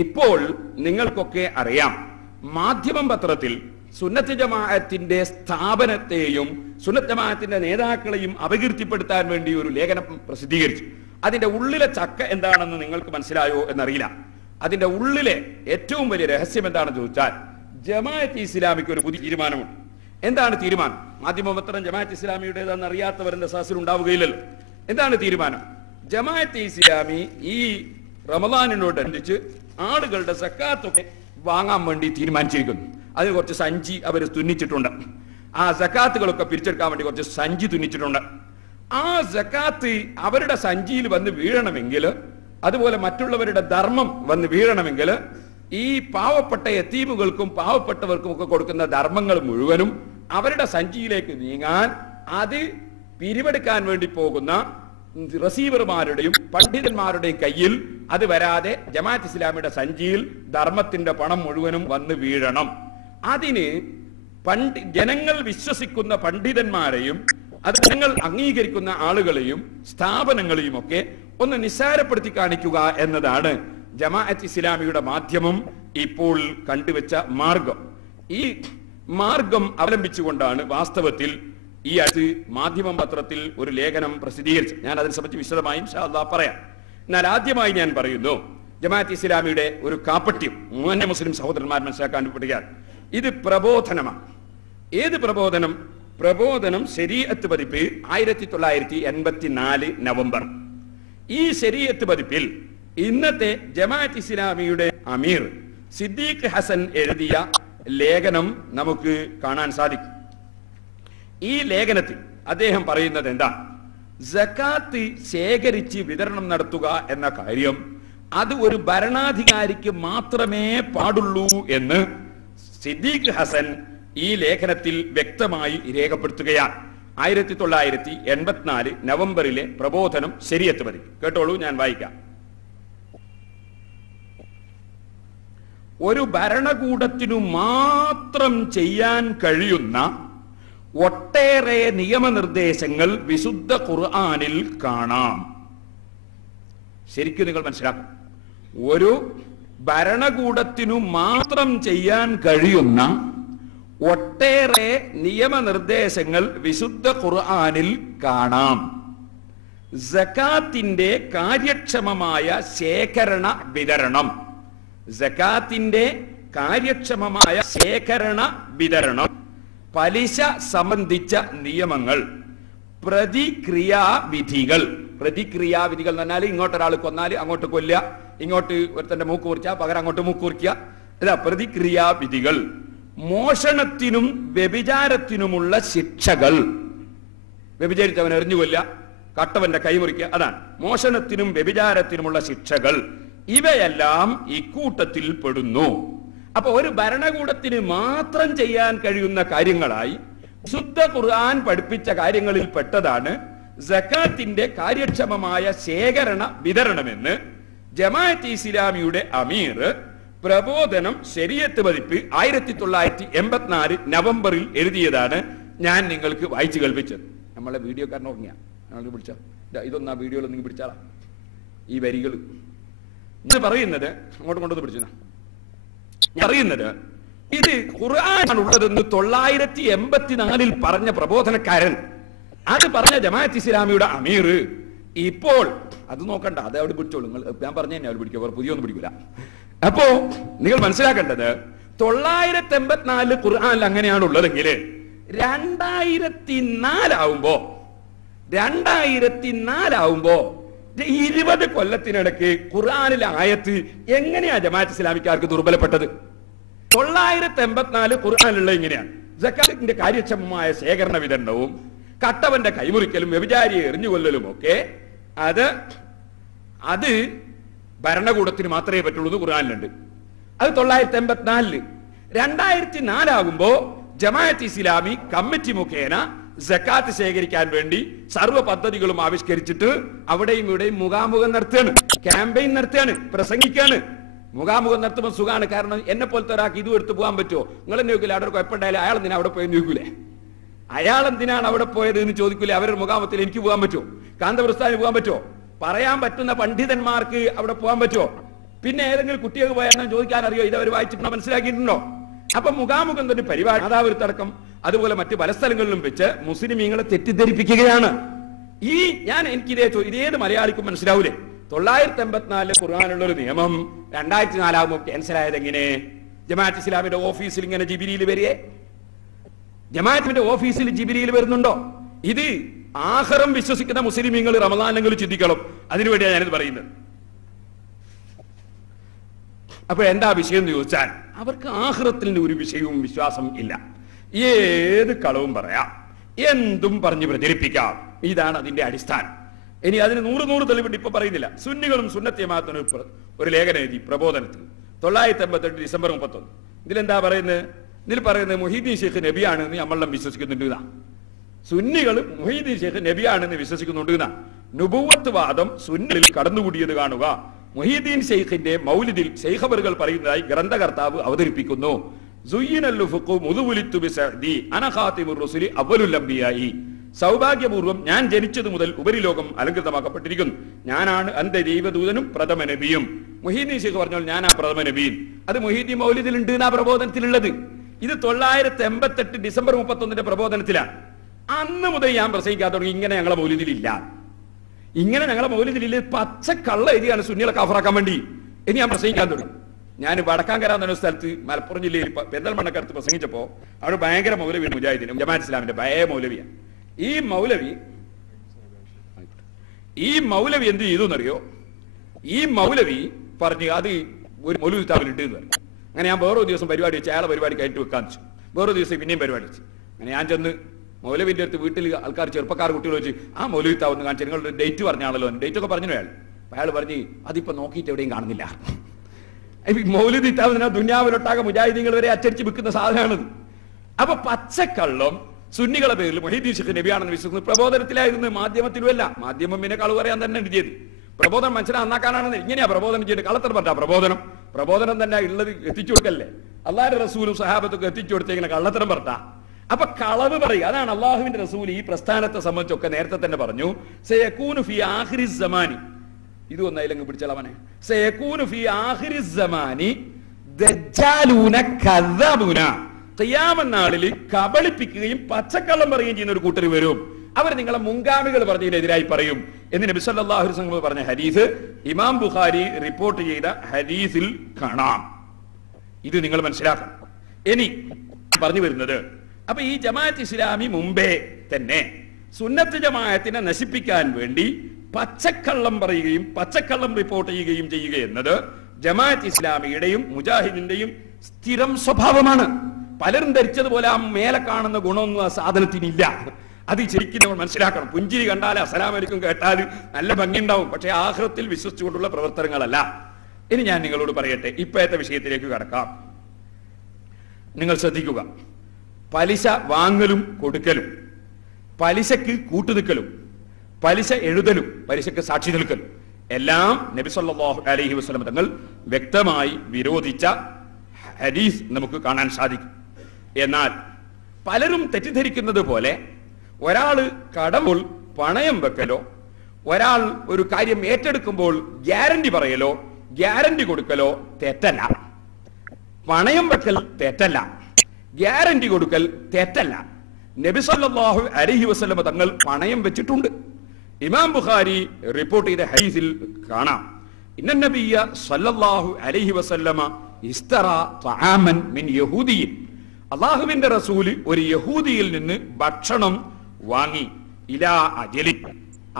ഇപ്പോൾ നിങ്ങൾക്കൊക്കെ അറിയാം, മാധ്യമം പത്രത്തിൽ സുന്നത്ത് ജമാഅത്തിന്റെ സ്ഥാപനത്തെയും സുന്നത്ത് ജമാഅത്തിന്റെ നേതാക്കളെയും അപകീർത്തിപ്പെടുത്താൻ വേണ്ടി ഒരു ലേഖനം പ്രസിദ്ധീകരിച്ചു. അതിന്റെ ഉള്ളിലെ ചക്ക എന്താണെന്ന് നിങ്ങൾക്ക് മനസ്സിലായോ എന്നറിയില്ല. അതിന്റെ ഉള്ളിലെ ഏറ്റവും വലിയ രഹസ്യം എന്താണെന്ന് ചോദിച്ചാൽ, ജമാഅത്ത് ഇസ്ലാമിക്ക് ഒരു പുതിയ തീരുമാനമുണ്ട്. എന്താണ് തീരുമാനം? മാധ്യമപത്രം ജമാഅത്ത് ഇസ്ലാമിയുടേതെന്ന് അറിയാത്തവരുടെ സദസ്സിൽ ഉണ്ടാവുകയില്ലല്ലോ. എന്താണ് തീരുമാനം? ജമാഅത്ത് ഇസ്ലാമി ഈ റമദാനിനോടനുബന്ധിച്ച് ആളുകളുടെ സക്കാത്തൊക്കെ വാങ്ങാൻ വേണ്ടി തീരുമാനിച്ചിരിക്കുന്നു. അതിന് കുറച്ച് സഞ്ചി അവർ തുന്നിച്ചിട്ടുണ്ട്. ആ സക്കാത്തുകളൊക്കെ പിരിച്ചെടുക്കാൻ വേണ്ടി കുറച്ച് സഞ്ചി തുന്നിച്ചിട്ടുണ്ട്. ആ സക്കാത്ത് അവരുടെ സഞ്ചിയിൽ വന്ന് വീഴണമെങ്കിൽ, അതുപോലെ മറ്റുള്ളവരുടെ ധർമ്മം വന്ന് വീഴണമെങ്കിൽ, ഈ പാവപ്പെട്ട യതീമുകൾക്കും പാവപ്പെട്ടവർക്കും ഒക്കെ കൊടുക്കുന്ന ധർമ്മങ്ങൾ മുഴുവനും അവരുടെ സഞ്ചിയിലേക്ക് നീങ്ങാൻ അത് പിരിവെടുക്കാൻ വേണ്ടി പോകുന്ന റസീവർമാരുടെയും പണ്ഡിതന്മാരുടെയും കയ്യിൽ അത് വരാതെ ജമാഅത്ത് ഇസ്ലാമിയുടെ സഞ്ചിയിൽ ധർമ്മത്തിന്റെ പണം മുഴുവനും വന്ന് വീഴണം. അതിന് ജനങ്ങൾ വിശ്വസിക്കുന്ന പണ്ഡിതന്മാരെയും അത് ജനങ്ങൾ അംഗീകരിക്കുന്ന ആളുകളെയും സ്ഥാപനങ്ങളെയും ഒക്കെ ഒന്ന് നിസ്സാരപ്പെടുത്തി കാണിക്കുക എന്നതാണ് ജമാഅത്ത് ഇസ്ലാമിയുടെ മാധ്യമം ഇപ്പോൾ കണ്ടുവച്ച മാർഗം. ഈ മാർഗം അവലംബിച്ചുകൊണ്ടാണ് വാസ്തവത്തിൽ ഈ അടുത്ത് മാധ്യമം പത്രത്തിൽ ഒരു ലേഖനം പ്രസിദ്ധീകരിച്ചു. ഞാൻ അതിനെ സംബന്ധിച്ച് വിശദമായി ഇൻഷാ അല്ലാഹ് പറയാം. എന്നാൽ ആദ്യമായി ഞാൻ പറയുന്നു, ജമാഅത്ത് ഇസ്ലാമിയുടെ ഒരു കാപ്പട്യം മുഅ്മിൻ മുസ്ലിം സഹോദരന്മാർ മനസ്സിലാക്കാൻ പഠിക്കാൻ, ഇത് പ്രബോധനമാണ്. ഏത് പ്രബോധനം? പ്രബോധനം ശരീഅത്ത് പതിപ്പ് 1984 നവംബർ. ഈ ശരീഅത്ത് പതിപ്പിൽ ഇന്നത്തെ ജമാഅത്ത് ഇസ്ലാമിയുടെ അമീർ സിദ്ദീഖ് ഹസൻ എഴുതിയ ലേഖനം നമുക്ക് കാണാൻ സാധിക്കും. ഈ ലേഖനത്തിൽ അദ്ദേഹം പറയുന്നത് എന്താ? സക്കാത്ത് ശേഖരിച്ച് വിതരണം നടത്തുക എന്ന കാര്യം അത് ഒരു ഭരണാധികാരിക്ക് മാത്രമേ പാടുള്ളൂ എന്ന് സിദ്ദീഖ് ഹസൻ ഈ ലേഖനത്തിൽ വ്യക്തമായി രേഖപ്പെടുത്തുകയാണ്. 1984 നവംബറിലെ പ്രബോധനം ശരീഅത്ത് പതിപ്പ് കേട്ടോളൂ, ഞാൻ വായിക്കാം. ഒരു ഭരണകൂടത്തിനു മാത്രം ചെയ്യാൻ കഴിയുന്ന ഒട്ടേറെ നിയമനിർദ്ദേശങ്ങൾ വിശുദ്ധ ഖുർആനിൽ കാണാം. ശരിക്കും നിങ്ങൾ മനസ്സിലാക്കും, ഒരു ഭരണകൂടത്തിനു മാത്രം ചെയ്യാൻ കഴിയുന്ന ഒട്ടേറെ നിയമനിർദ്ദേശങ്ങൾ വിശുദ്ധ ഖുർആനിൽ കാണാം. സക്കാത്തിന്റെ കാര്യക്ഷമമായ ശേഖരണ വിതരണം, സക്കാത്തിന്റെ കാര്യക്ഷമമായ ശേഖരണ വിതരണം, പലിശ സംബന്ധിച്ച നിയമങ്ങൾ, പ്രതിക്രിയാവിധികൾ. പ്രതിക്രിയാവിധികൾ എന്ന് പറഞ്ഞാൽ ഇങ്ങോട്ടൊരാൾ കൊന്നാൽ അങ്ങോട്ട് കൊല്ലുക, ഇങ്ങോട്ട് ഒരുത്തന്റെ മൂക്ക് കുറിച്ചാൽ പകരം അങ്ങോട്ട് മൂക്ക് കുറിക്കുക. അതാ പ്രതിക്രിയാവിധികൾ. മോഷണത്തിനും വ്യഭിചാരത്തിനുമുള്ള ശിക്ഷകൾ. വ്യഭിചരിച്ചവൻ എറിഞ്ഞു കൊല്ലുക, കട്ടവന്റെ കൈമുറിക്കുക, അതാണ് മോഷണത്തിനും വ്യഭിചാരത്തിനുമുള്ള ശിക്ഷകൾ. ഇവയെല്ലാം ഇക്കൂട്ടത്തിൽ പെടുന്നു. അപ്പൊ ഒരു ഭരണകൂടത്തിന് മാത്രം ചെയ്യാൻ കഴിയുന്ന കാര്യങ്ങളായി ശുദ്ധ ഖുർആൻ പഠിപ്പിച്ച കാര്യങ്ങളിൽ പെട്ടതാണ് സകാത്തിന്റെ കാര്യക്ഷമമായ ശേഖരണ വിതരണമെന്ന് ജമാഅത്ത് ഇസ്ലാമിയുടെ അമീർ പ്രബോധനം ശരീഅത്ത് പതിപ്പ് 1984 നവംബറിൽ എഴുതിയതാണ് ഞാൻ നിങ്ങൾക്ക് വായിച്ചു കേൾപ്പിച്ചത്. നമ്മളെ വീഡിയോക്കാരൻ ഉറങ്ങിയ പിടിച്ച ഇതൊന്നും ആ വീഡിയോയിൽ നിങ്ങൾ പിടിച്ചാളാ. ഈ വരികൾ ഞാൻ പറയുന്നത് അങ്ങോട്ട് കൊണ്ടത് പിടിച്ചു. ഞാൻ പറയുന്നത് ഇത് ഖുർആൻ ഉള്ളതെന്ന് 984 പറഞ്ഞ പ്രബോധനക്കാരൻ, അത് പറഞ്ഞ ജമാഅത്ത് ഇസ്ലാമിയുടെ അമീർ ഇപ്പോൾ അത് നോക്കണ്ട, അത് അവിടെ പിടിച്ചോളൂ. നിങ്ങൾ ഞാൻ പറഞ്ഞു തന്നെ അവർ പിടിക്കുക, പുതിയ ഒന്നും പിടിക്കില്ല. അപ്പോ നിങ്ങൾ മനസ്സിലാക്കേണ്ടത് 984 ഖുർആനിൽ അങ്ങനെയാണ് ഉള്ളതെങ്കിൽ 2004 ആവുമ്പോ 20 കൊല്ലത്തിനിടയ്ക്ക് ഖുർആനിലെ ആയത്ത് എങ്ങനെയാ ജമാഅത്ത് ഇസ്ലാമിക്കാർക്ക് ദുർബലപ്പെട്ടത്? 984 ഖുർആനിലുള്ള ഇങ്ങനെയാണ്. സക്കാത്തിന്റെ കാര്യക്ഷമമായ ശേഖരണ വിതരണവും കട്ടവന്റെ കൈമുറിക്കലും വ്യഭിചാരിയെ എറിഞ്ഞുകൊല്ലലും ഒക്കെ അത് ഭരണകൂടത്തിന് മാത്രമേ പറ്റുള്ളൂ ഖുർആനിലുണ്ട്. അത് 984. 2004 ആകുമ്പോ ജമാഅത്ത് ഇസ്ലാമി കമ്മിറ്റി മുഖേന സക്കാത്ത് ശേഖരിക്കാൻ വേണ്ടി സർവ്വ പദ്ധതികളും ആവിഷ്കരിച്ചിട്ട് അവിടെയും ഇവിടെയും മുഖാമുഖം നടത്തുകയാണ്, ക്യാമ്പയിൻ നടത്തുകയാണ്, പ്രസംഗിക്കാണ്. മുഖാമുഖം നടത്തുമ്പോൾ സുഖമാണ്. കാരണം എന്നെ പോലത്തെ ഒരാൾക്ക് ഇതും എടുത്ത് പോകാൻ പറ്റുമോ? നിങ്ങൾ എന്നെ ചോദിക്കില്ല, അവിടെ കുഴപ്പമുണ്ടായാലും അയാൾ എന്തിനാ അവിടെ പോയെന്ന് ചോദിക്കൂലേ? അയാൾ എന്തിനാണ് അവിടെ പോയത് എന്ന് ചോദിക്കൂലേ? അവരുടെ മുഖാമുഖത്തിൽ എനിക്ക് പോകാൻ പറ്റുമോ? കാന്തപുരസ്ഥാനിന് പോകാൻ പറ്റുമോ? പറയാൻ പറ്റുന്ന പണ്ഡിതന്മാർക്ക് അവിടെ പോകാൻ പറ്റുമോ? പിന്നെ ഏതെങ്കിലും കുട്ടികൾക്ക് പോയാൽ ചോദിക്കാൻ അറിയോ? ഇതവർ വായിച്ചിട്ടുണ്ടോ, മനസ്സിലാക്കിയിട്ടുണ്ടോ? അപ്പൊ മുഖാമുഖം തന്നെ പരിപാടി നാദാപുരത്തടക്കം അതുപോലെ മറ്റു പല സ്ഥലങ്ങളിലും വെച്ച് മുസ്ലിമീങ്ങളെ തെറ്റിദ്ധരിപ്പിക്കുകയാണ്. ഇതേത് മലയാളിക്കും മനസ്സിലാവൂലേ? 984 ഖുർആനുള്ള ഒരു നിയമം 2004 ആകുമ്പോൾ ക്യാൻസൽ ആയത് എങ്ങനെ? ജമാഅത്ത് ഇസ്ലാമിന്റെ ഓഫീസിൽ ഇങ്ങനെ ജിബ്രീൽ വരികയെ? ജമാഅത്തിന്റെ ഓഫീസിൽ ജിബ്രീൽ വരുന്നുണ്ടോ? ഇത് ആഖിറം വിശ്വസിക്കുന്ന മുസ്ലിമീങ്ങൾ റമദാനെങ്കിലും ചിന്തിക്കണം. അതിനുവേണ്ടിയാണ് ഞാനിത് പറയുന്നത്. അപ്പൊ എന്താ വിഷയം എന്ന് ചോദിച്ചാൽ അവർക്ക് ആഖിറത്തിന്റെ ഒരു വിഷയവും വിശ്വാസം ഇല്ല. ഏത് കളവും പറയാം, എന്തും പറഞ്ഞ് പ്രചരിപ്പിക്കാം. ഇതാണ് അതിന്റെ അടിസ്ഥാനം. ഇനി അതിന് 100 തെളിവുണ്ട്, ഇപ്പൊ പറയുന്നില്ല. സുന്നികളും സുന്നത്തെ മാത്രം ഒരു ലേഖനം എഴുതി പ്രബോധനത്തിൽ 988 ഡിസംബർ 31. ഇതിലെന്താ പറയുന്നത്? ഇതിൽ പറയുന്നത് മുഹീദ്ദീൻ ഷെയ്ഖ് നബിയാണെന്ന് നമ്മളെല്ലാം വിശ്വസിക്കുന്നുണ്ട്. സുന്നികൾ മുഹീദ്ദീൻ ഷെയ്ഖ് നബിയാണെന്ന് വിശ്വസിക്കുന്നുണ്ട്. നുബുവത്ത് വാദം സുന്നികളിൽ കടന്നുകൂടിയത് കാണുക. മുഹീദ്ദീൻ ഷെയ്ഖിന്റെ മൗലിദിൽ ഷെയ്ഖബറുകൾ പറയുന്നതായി ഗ്രന്ഥകർത്താവ് അവതരിപ്പിക്കുന്നു. സൗഭാഗ്യപൂർവ്വം ഞാൻ ജനിച്ചത് മുതൽ ഉപരിലോകം അലങ്കൃതമാക്കപ്പെട്ടിരിക്കുന്നു. ഞാനാണ് അന്റെ ദൈവദൂതനും പ്രഥമ നബിയും. മുഹീദ്ദീൻ ഷെയ്ഖ് പറഞ്ഞാൽ ഞാൻ ആ പ്രഥമ നബിയും. അത് മുഹീദ്ദീൻ മൗലിദിൽ ഉണ്ട് ആ പ്രബോധനത്തിലുള്ളത്. ഇത് 988 ഡിസംബർ 31 പ്രബോധനത്തിലാണ്. അന്ന് മുതൽ ഞാൻ പ്രസംഗിക്കാൻ തുടങ്ങി ഇങ്ങനെ ഞങ്ങളെ മൗലിദിലില്ല, ഇങ്ങനെ ഞങ്ങളെ മൗലിദിലില്ല, പച്ച കള്ള എഴുതിയാണ് സുന്നികളെ കാഫറാക്കാൻ വേണ്ടി. ഇനി ഞാൻ പ്രസംഗിക്കാൻ തുടങ്ങി. ഞാൻ വടക്കാങ്കര എന്ന സ്ഥലത്ത് മലപ്പുറം ജില്ലയിൽ പെരിന്തൽമണ്ണക്കടുത്ത് പ്രസംഗിച്ചപ്പോ അവിടെ ഭയങ്കര മൗലവി, മുജാഹിദീനും ജമാഅത്ത് ഇസ്ലാമിന്റെ ഭയ മൗലവിയാണ്. ഈ മൗലവി എന്ത് ചെയ്തു എന്നറിയോ? ഈ മൗലവി പറഞ്ഞു അത് ഒരു മൗലവി താവിലുണ്ട് എന്ന് പറഞ്ഞു. അങ്ങനെ ഞാൻ വേറൊരു ദിവസം പരിപാടി വെച്ച് അയാളെ പരിപാടി കഴിഞ്ഞിട്ട് വെക്കാൻ വെച്ചു. വേറൊരു ദിവസം പിന്നെയും പരിപാടി വെച്ചു. അങ്ങനെ ഞാൻ ചെന്ന് മൗലവിന്റെ അടുത്ത് വീട്ടിൽ ആൾക്കാർ ചെറുപ്പക്കാർ കുട്ടികൾ വെച്ച് ആ മൗലവി താവെന്ന് കാണിച്ചു. നിങ്ങളുടെ ഡേറ്റ് പറഞ്ഞാണല്ലോ, ഡേറ്റ് ഒക്കെ പറഞ്ഞു അയാൾ പറഞ്ഞു അതിപ്പോ നോക്കിയിട്ട് എവിടെയും കാണുന്നില്ല. മൗലിദ് ഇത്താവുന്ന ദുനിയാവിലൊട്ടാകെ മുജാഹിദീങ്ങൾ വരെ അച്ചടിച്ച് വിൽക്കുന്ന സാധനമാണിത്. അപ്പൊ പച്ചക്കള്ളം സുന്നികളെ പേരിൽ മുഹീദ്ദീൻ ഷെയ്ഖ് നബിയാണെന്ന് വിശ്വസിക്കുന്നത് പ്രബോധനത്തിലായിരുന്നു, മാധ്യമത്തിലുമല്ല. മാധ്യമം പിന്നെ കളവ് പറയാൻ തന്നെ ചെയ്ത് പ്രബോധനം മനുഷ്യനെ നന്നാക്കാനാണെന്ന് ഇങ്ങനെയാ പ്രബോധനം ചെയ്ത് കള്ളത്തരം പറഞ്ഞ പ്രബോധനം തന്നെ ഉള്ളത് എത്തിച്ചു കൊടുക്കല്ലേ? അള്ളാഹുവിന്റെ റസൂലും സഹാബത്തൊക്കെ എത്തിച്ചു കൊടുത്ത ഇങ്ങനെ കള്ളത്തരം പറഞ്ഞ അപ്പൊ കളവ് പറയുക. അതാണ് അള്ളാഹുവിന്റെ റസൂൽ ഈ പ്രസ്ഥാനത്തെ സംബന്ധിച്ചൊക്കെ നേരത്തെ തന്നെ പറഞ്ഞു. സയകൂനു ഫീ ആഖിരിസ് സമാനി, ഇത് ഒന്നതിലങ്ങ് പിടിച്ചളവനെ. സയകൂനു ഫീ ആഖിരിസ് സമാനി ദജ്ജാലൂന കദ്ദബൂന, ഖിയാമത്ത് നാളിൽ കബളിപ്പിക്കുകയും പച്ചക്കള്ളം പറയുകയും ചെയ്യുന്ന ഒരു കൂട്ടർ വരും. അവർ നിങ്ങളെ മുൻഗാമികൾ പറഞ്ഞതിനെതിരായി പറയും എന്ന് നബി സല്ലല്ലാഹു അലൈഹി വസല്ലം പറഞ്ഞ ഹദീസ് ഇമാം ബുഖാരി റിപ്പോർട്ട് ചെയ്ത ഹദീസിൽ കാണാം. ഇത് നിങ്ങൾ മനസ്സിലാക്കണം. ഇനി പറഞ്ഞു വരുന്നത്, അപ്പൊ ഈ ജമാഅത്ത് ഇസ്ലാമി മുമ്പേ തന്നെ സുന്നത്ത് ജമാഅത്തിനെ നശിപ്പിക്കാൻ വേണ്ടി പച്ചക്കള്ളം പറയുകയും പച്ചക്കള്ളം റിപ്പോർട്ട് ചെയ്യുകയും ചെയ്യുക എന്നത് ജമാഅത്ത് ഇസ്ലാമിയുടെയും മുജാഹിദിന്റെയും സ്ഥിരം സ്വഭാവമാണ്. പലരും ധരിച്ചതുപോലെ ആ മേലെ കാണുന്ന ഗുണമൊന്നും ആ സാധനത്തിനില്ല. അത് ശരിക്കും നമ്മൾ മനസ്സിലാക്കണം. പുഞ്ചിരി കണ്ടാൽ അസ്സലാമു അലൈക്കും കേട്ടാൽ നല്ല ഭംഗിയുണ്ടാവും, പക്ഷെ ആഖിറത്തിൽ വിശ്വസിച്ചുകൊണ്ടുള്ള പ്രവർത്തനങ്ങളല്ല. ഇനി ഞാൻ നിങ്ങളോട് പറയട്ടെ, ഇപ്പോഴത്തെ വിഷയത്തിലേക്ക് കടക്കാം. നിങ്ങൾ ശ്രദ്ധിക്കുക, പലിശ വാങ്ങലും കൊടുക്കലും, പലിശക്ക് കൂട്ടുനിൽക്കലും, പലിശ എഴുതലും, പലിശക്ക് സാക്ഷി നിൽക്കലും എല്ലാം നബി സല്ലല്ലാഹു അലൈഹി വസല്ലം തങ്ങൾ വ്യക്തമായി വിരോധിച്ച ഹദീസ് നമുക്ക് കാണാൻ സാധിക്കും. എന്നാൽ പലരും തെറ്റിദ്ധരിക്കുന്നത് പോലെ ഒരാള് കടമ്പോൾ പണയം വെക്കലോ, ഒരാൾ ഒരു കാര്യം ഏറ്റെടുക്കുമ്പോൾ ഗ്യാരണ്ടി പറയലോ, ഗ്യാരണ്ടി കൊടുക്കലോ തെറ്റല്ല. പണയം വെക്കൽ തെറ്റല്ല, ഗ്യാരണ്ടി കൊടുക്കൽ തെറ്റല്ല. നബി സല്ലല്ലാഹു അലൈഹി വസല്ലം തങ്ങൾ പണയം വെച്ചിട്ടുണ്ട്. ഇമാം ബുഖാരി റിപ്പോർട്ട് ചെയ്ത ഹദീസിൽ കാണാം, ഇന്ന നബിയ സല്ലല്ലാഹു അലൈഹി വസല്ലമ ഇസ്തറ തആമൻ മിൻ യഹൂദിയിൻ, അല്ലാഹുവിന്റെ റസൂല് ഒരു യഹൂദിയിൽ നിന്ന് ഭക്ഷണം വാങ്ങി, ഇലാ അജലി,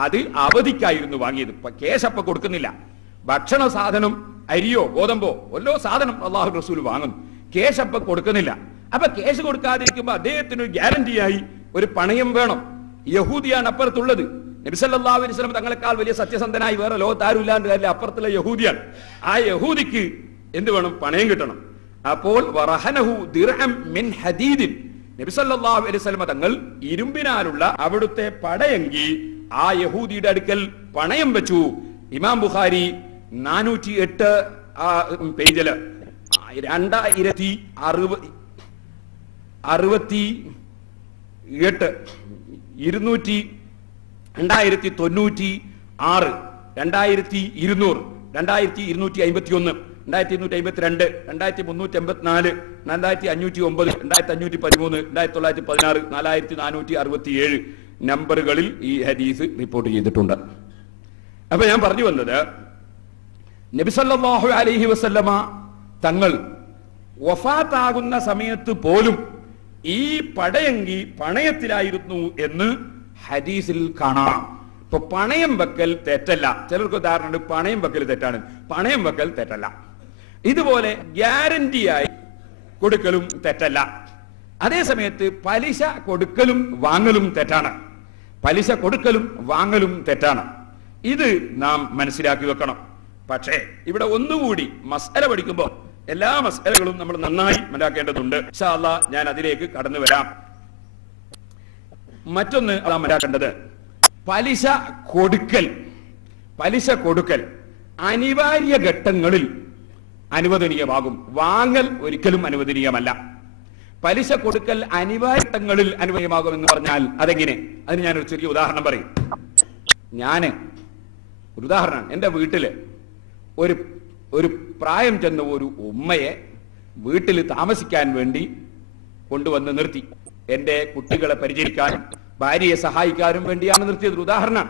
അത് അവധിക്കായിരുന്നു വാങ്ങിയത്. കേശപ്പ കൊടുക്കുന്നില്ല. ഭക്ഷണ സാധനം അരിയോ ഗോതമ്പോ വല്ലോ സാധനം അല്ലാഹു റസൂൽ വാങ്ങുന്നു, കേശപ്പ കൊടുക്കുന്നില്ല. അപ്പൊ കേസ് കൊടുക്കാതിരിക്കുമ്പോ അദ്ദേഹത്തിന് ഒരു ഗ്യാരണ്ടിയായി ഒരു പണയം വേണം. യഹൂദിയാണ് അപ്പുറത്തുള്ളത്. നബി സല്ലല്ലാഹു അലൈഹി വസല്ലം തങ്ങളെക്കാൾ വലിയ സത്യസന്ധനായി വേറെ ലോകത്താരുമില്ലാണ്ട് അല്ല, അപ്പുറത്തുള്ള യഹൂദിയാണ്. ആ യഹൂദിക്ക് എന്ത് വേണം? പണയം കിട്ടണം. അപ്പോൾ വറഹനഹു ദിർഅം മിൻ ഹദീദിൻ, നബി സല്ലല്ലാഹു അലൈഹി വസല്ലം തങ്ങൾ ഇരുമ്പിനാലുള്ള അവിടുത്തെ പടയങ്കി ആ യഹൂദിയുടെ അടുക്കൽ പണയം വെച്ചു. ഇമാം ബുഖാരി 408 പേജില് 2068 2096 2200 2251 2252 2352 2384 4509 2513 1916 4467 നമ്പറുകളിൽ ഈ ഹദീസ് റിപ്പോർട്ട് ചെയ്തിട്ടുണ്ട്. അപ്പൊ ഞാൻ പറഞ്ഞു വന്നത്, നബി സല്ലല്ലാഹു അലൈഹി വസല്ലമ തങ്ങൾ വഫാത്താകുന്ന സമയത്ത് പോലും ഈ പടയങ്കി പണയത്തിലായിരുന്നു എന്ന് ഹദീസിൽ കാണാം. ഇപ്പൊ പണയം വെക്കൽ തെറ്റല്ല. ചിലർക്ക് ഉദാഹരണം, പണയം വെക്കൽ തെറ്റാണ്. പണയം വെക്കൽ തെറ്റല്ല. ഇതുപോലെ ഗ്യാരണ്ടിയായി കൊടുക്കലും തെറ്റല്ല. അതേ സമയത്ത് പലിശ കൊടുക്കലും വാങ്ങലും തെറ്റാണ്. പലിശ കൊടുക്കലും വാങ്ങലും തെറ്റാണ്. ഇത് നാം മനസ്സിലാക്കി വെക്കണം. പക്ഷേ ഇവിടെ ഒന്നുകൂടി മസ്അല പഠിക്കുമ്പോൾ എല്ലാ മസ്അലകളും നമ്മൾ നന്നായി മനസ്സിലാക്കേണ്ടതുണ്ട്. ഇൻഷാ അല്ലാഹ് ഞാൻ അതിലേക്ക് കടന്നു വരാം. മറ്റൊന്ന് നാം മനസ്സിലാക്കേണ്ടത്, പലിശ കൊടുക്കൽ അനിവാര്യ ഘട്ടങ്ങളിൽ അനുവദനീയമാകും, വാങ്ങൽ ഒരിക്കലും അനുവദനീയമല്ല. പലിശ കൊടുക്കൽ അനിവാര്യ ഘട്ടങ്ങളിൽ അനുവദനീയമാകും എന്ന് പറഞ്ഞാൽ അതെങ്ങനെ? അതിന് ഞാനൊരു ചെറിയ ഉദാഹരണം പറയും. ഒരു ഉദാഹരണം, എൻ്റെ വീട്ടില് ഒരു പ്രായം ചെന്ന ഒരു ഉമ്മയെ വീട്ടിൽ താമസിക്കാൻ വേണ്ടി കൊണ്ടുവന്ന് നിർത്തി. എൻ്റെ കുട്ടികളെ പരിചരിക്കാനും ഭാര്യയെ സഹായിക്കാനും വേണ്ടിയാണ് നിർത്തിയത്. ഉദാഹരണം.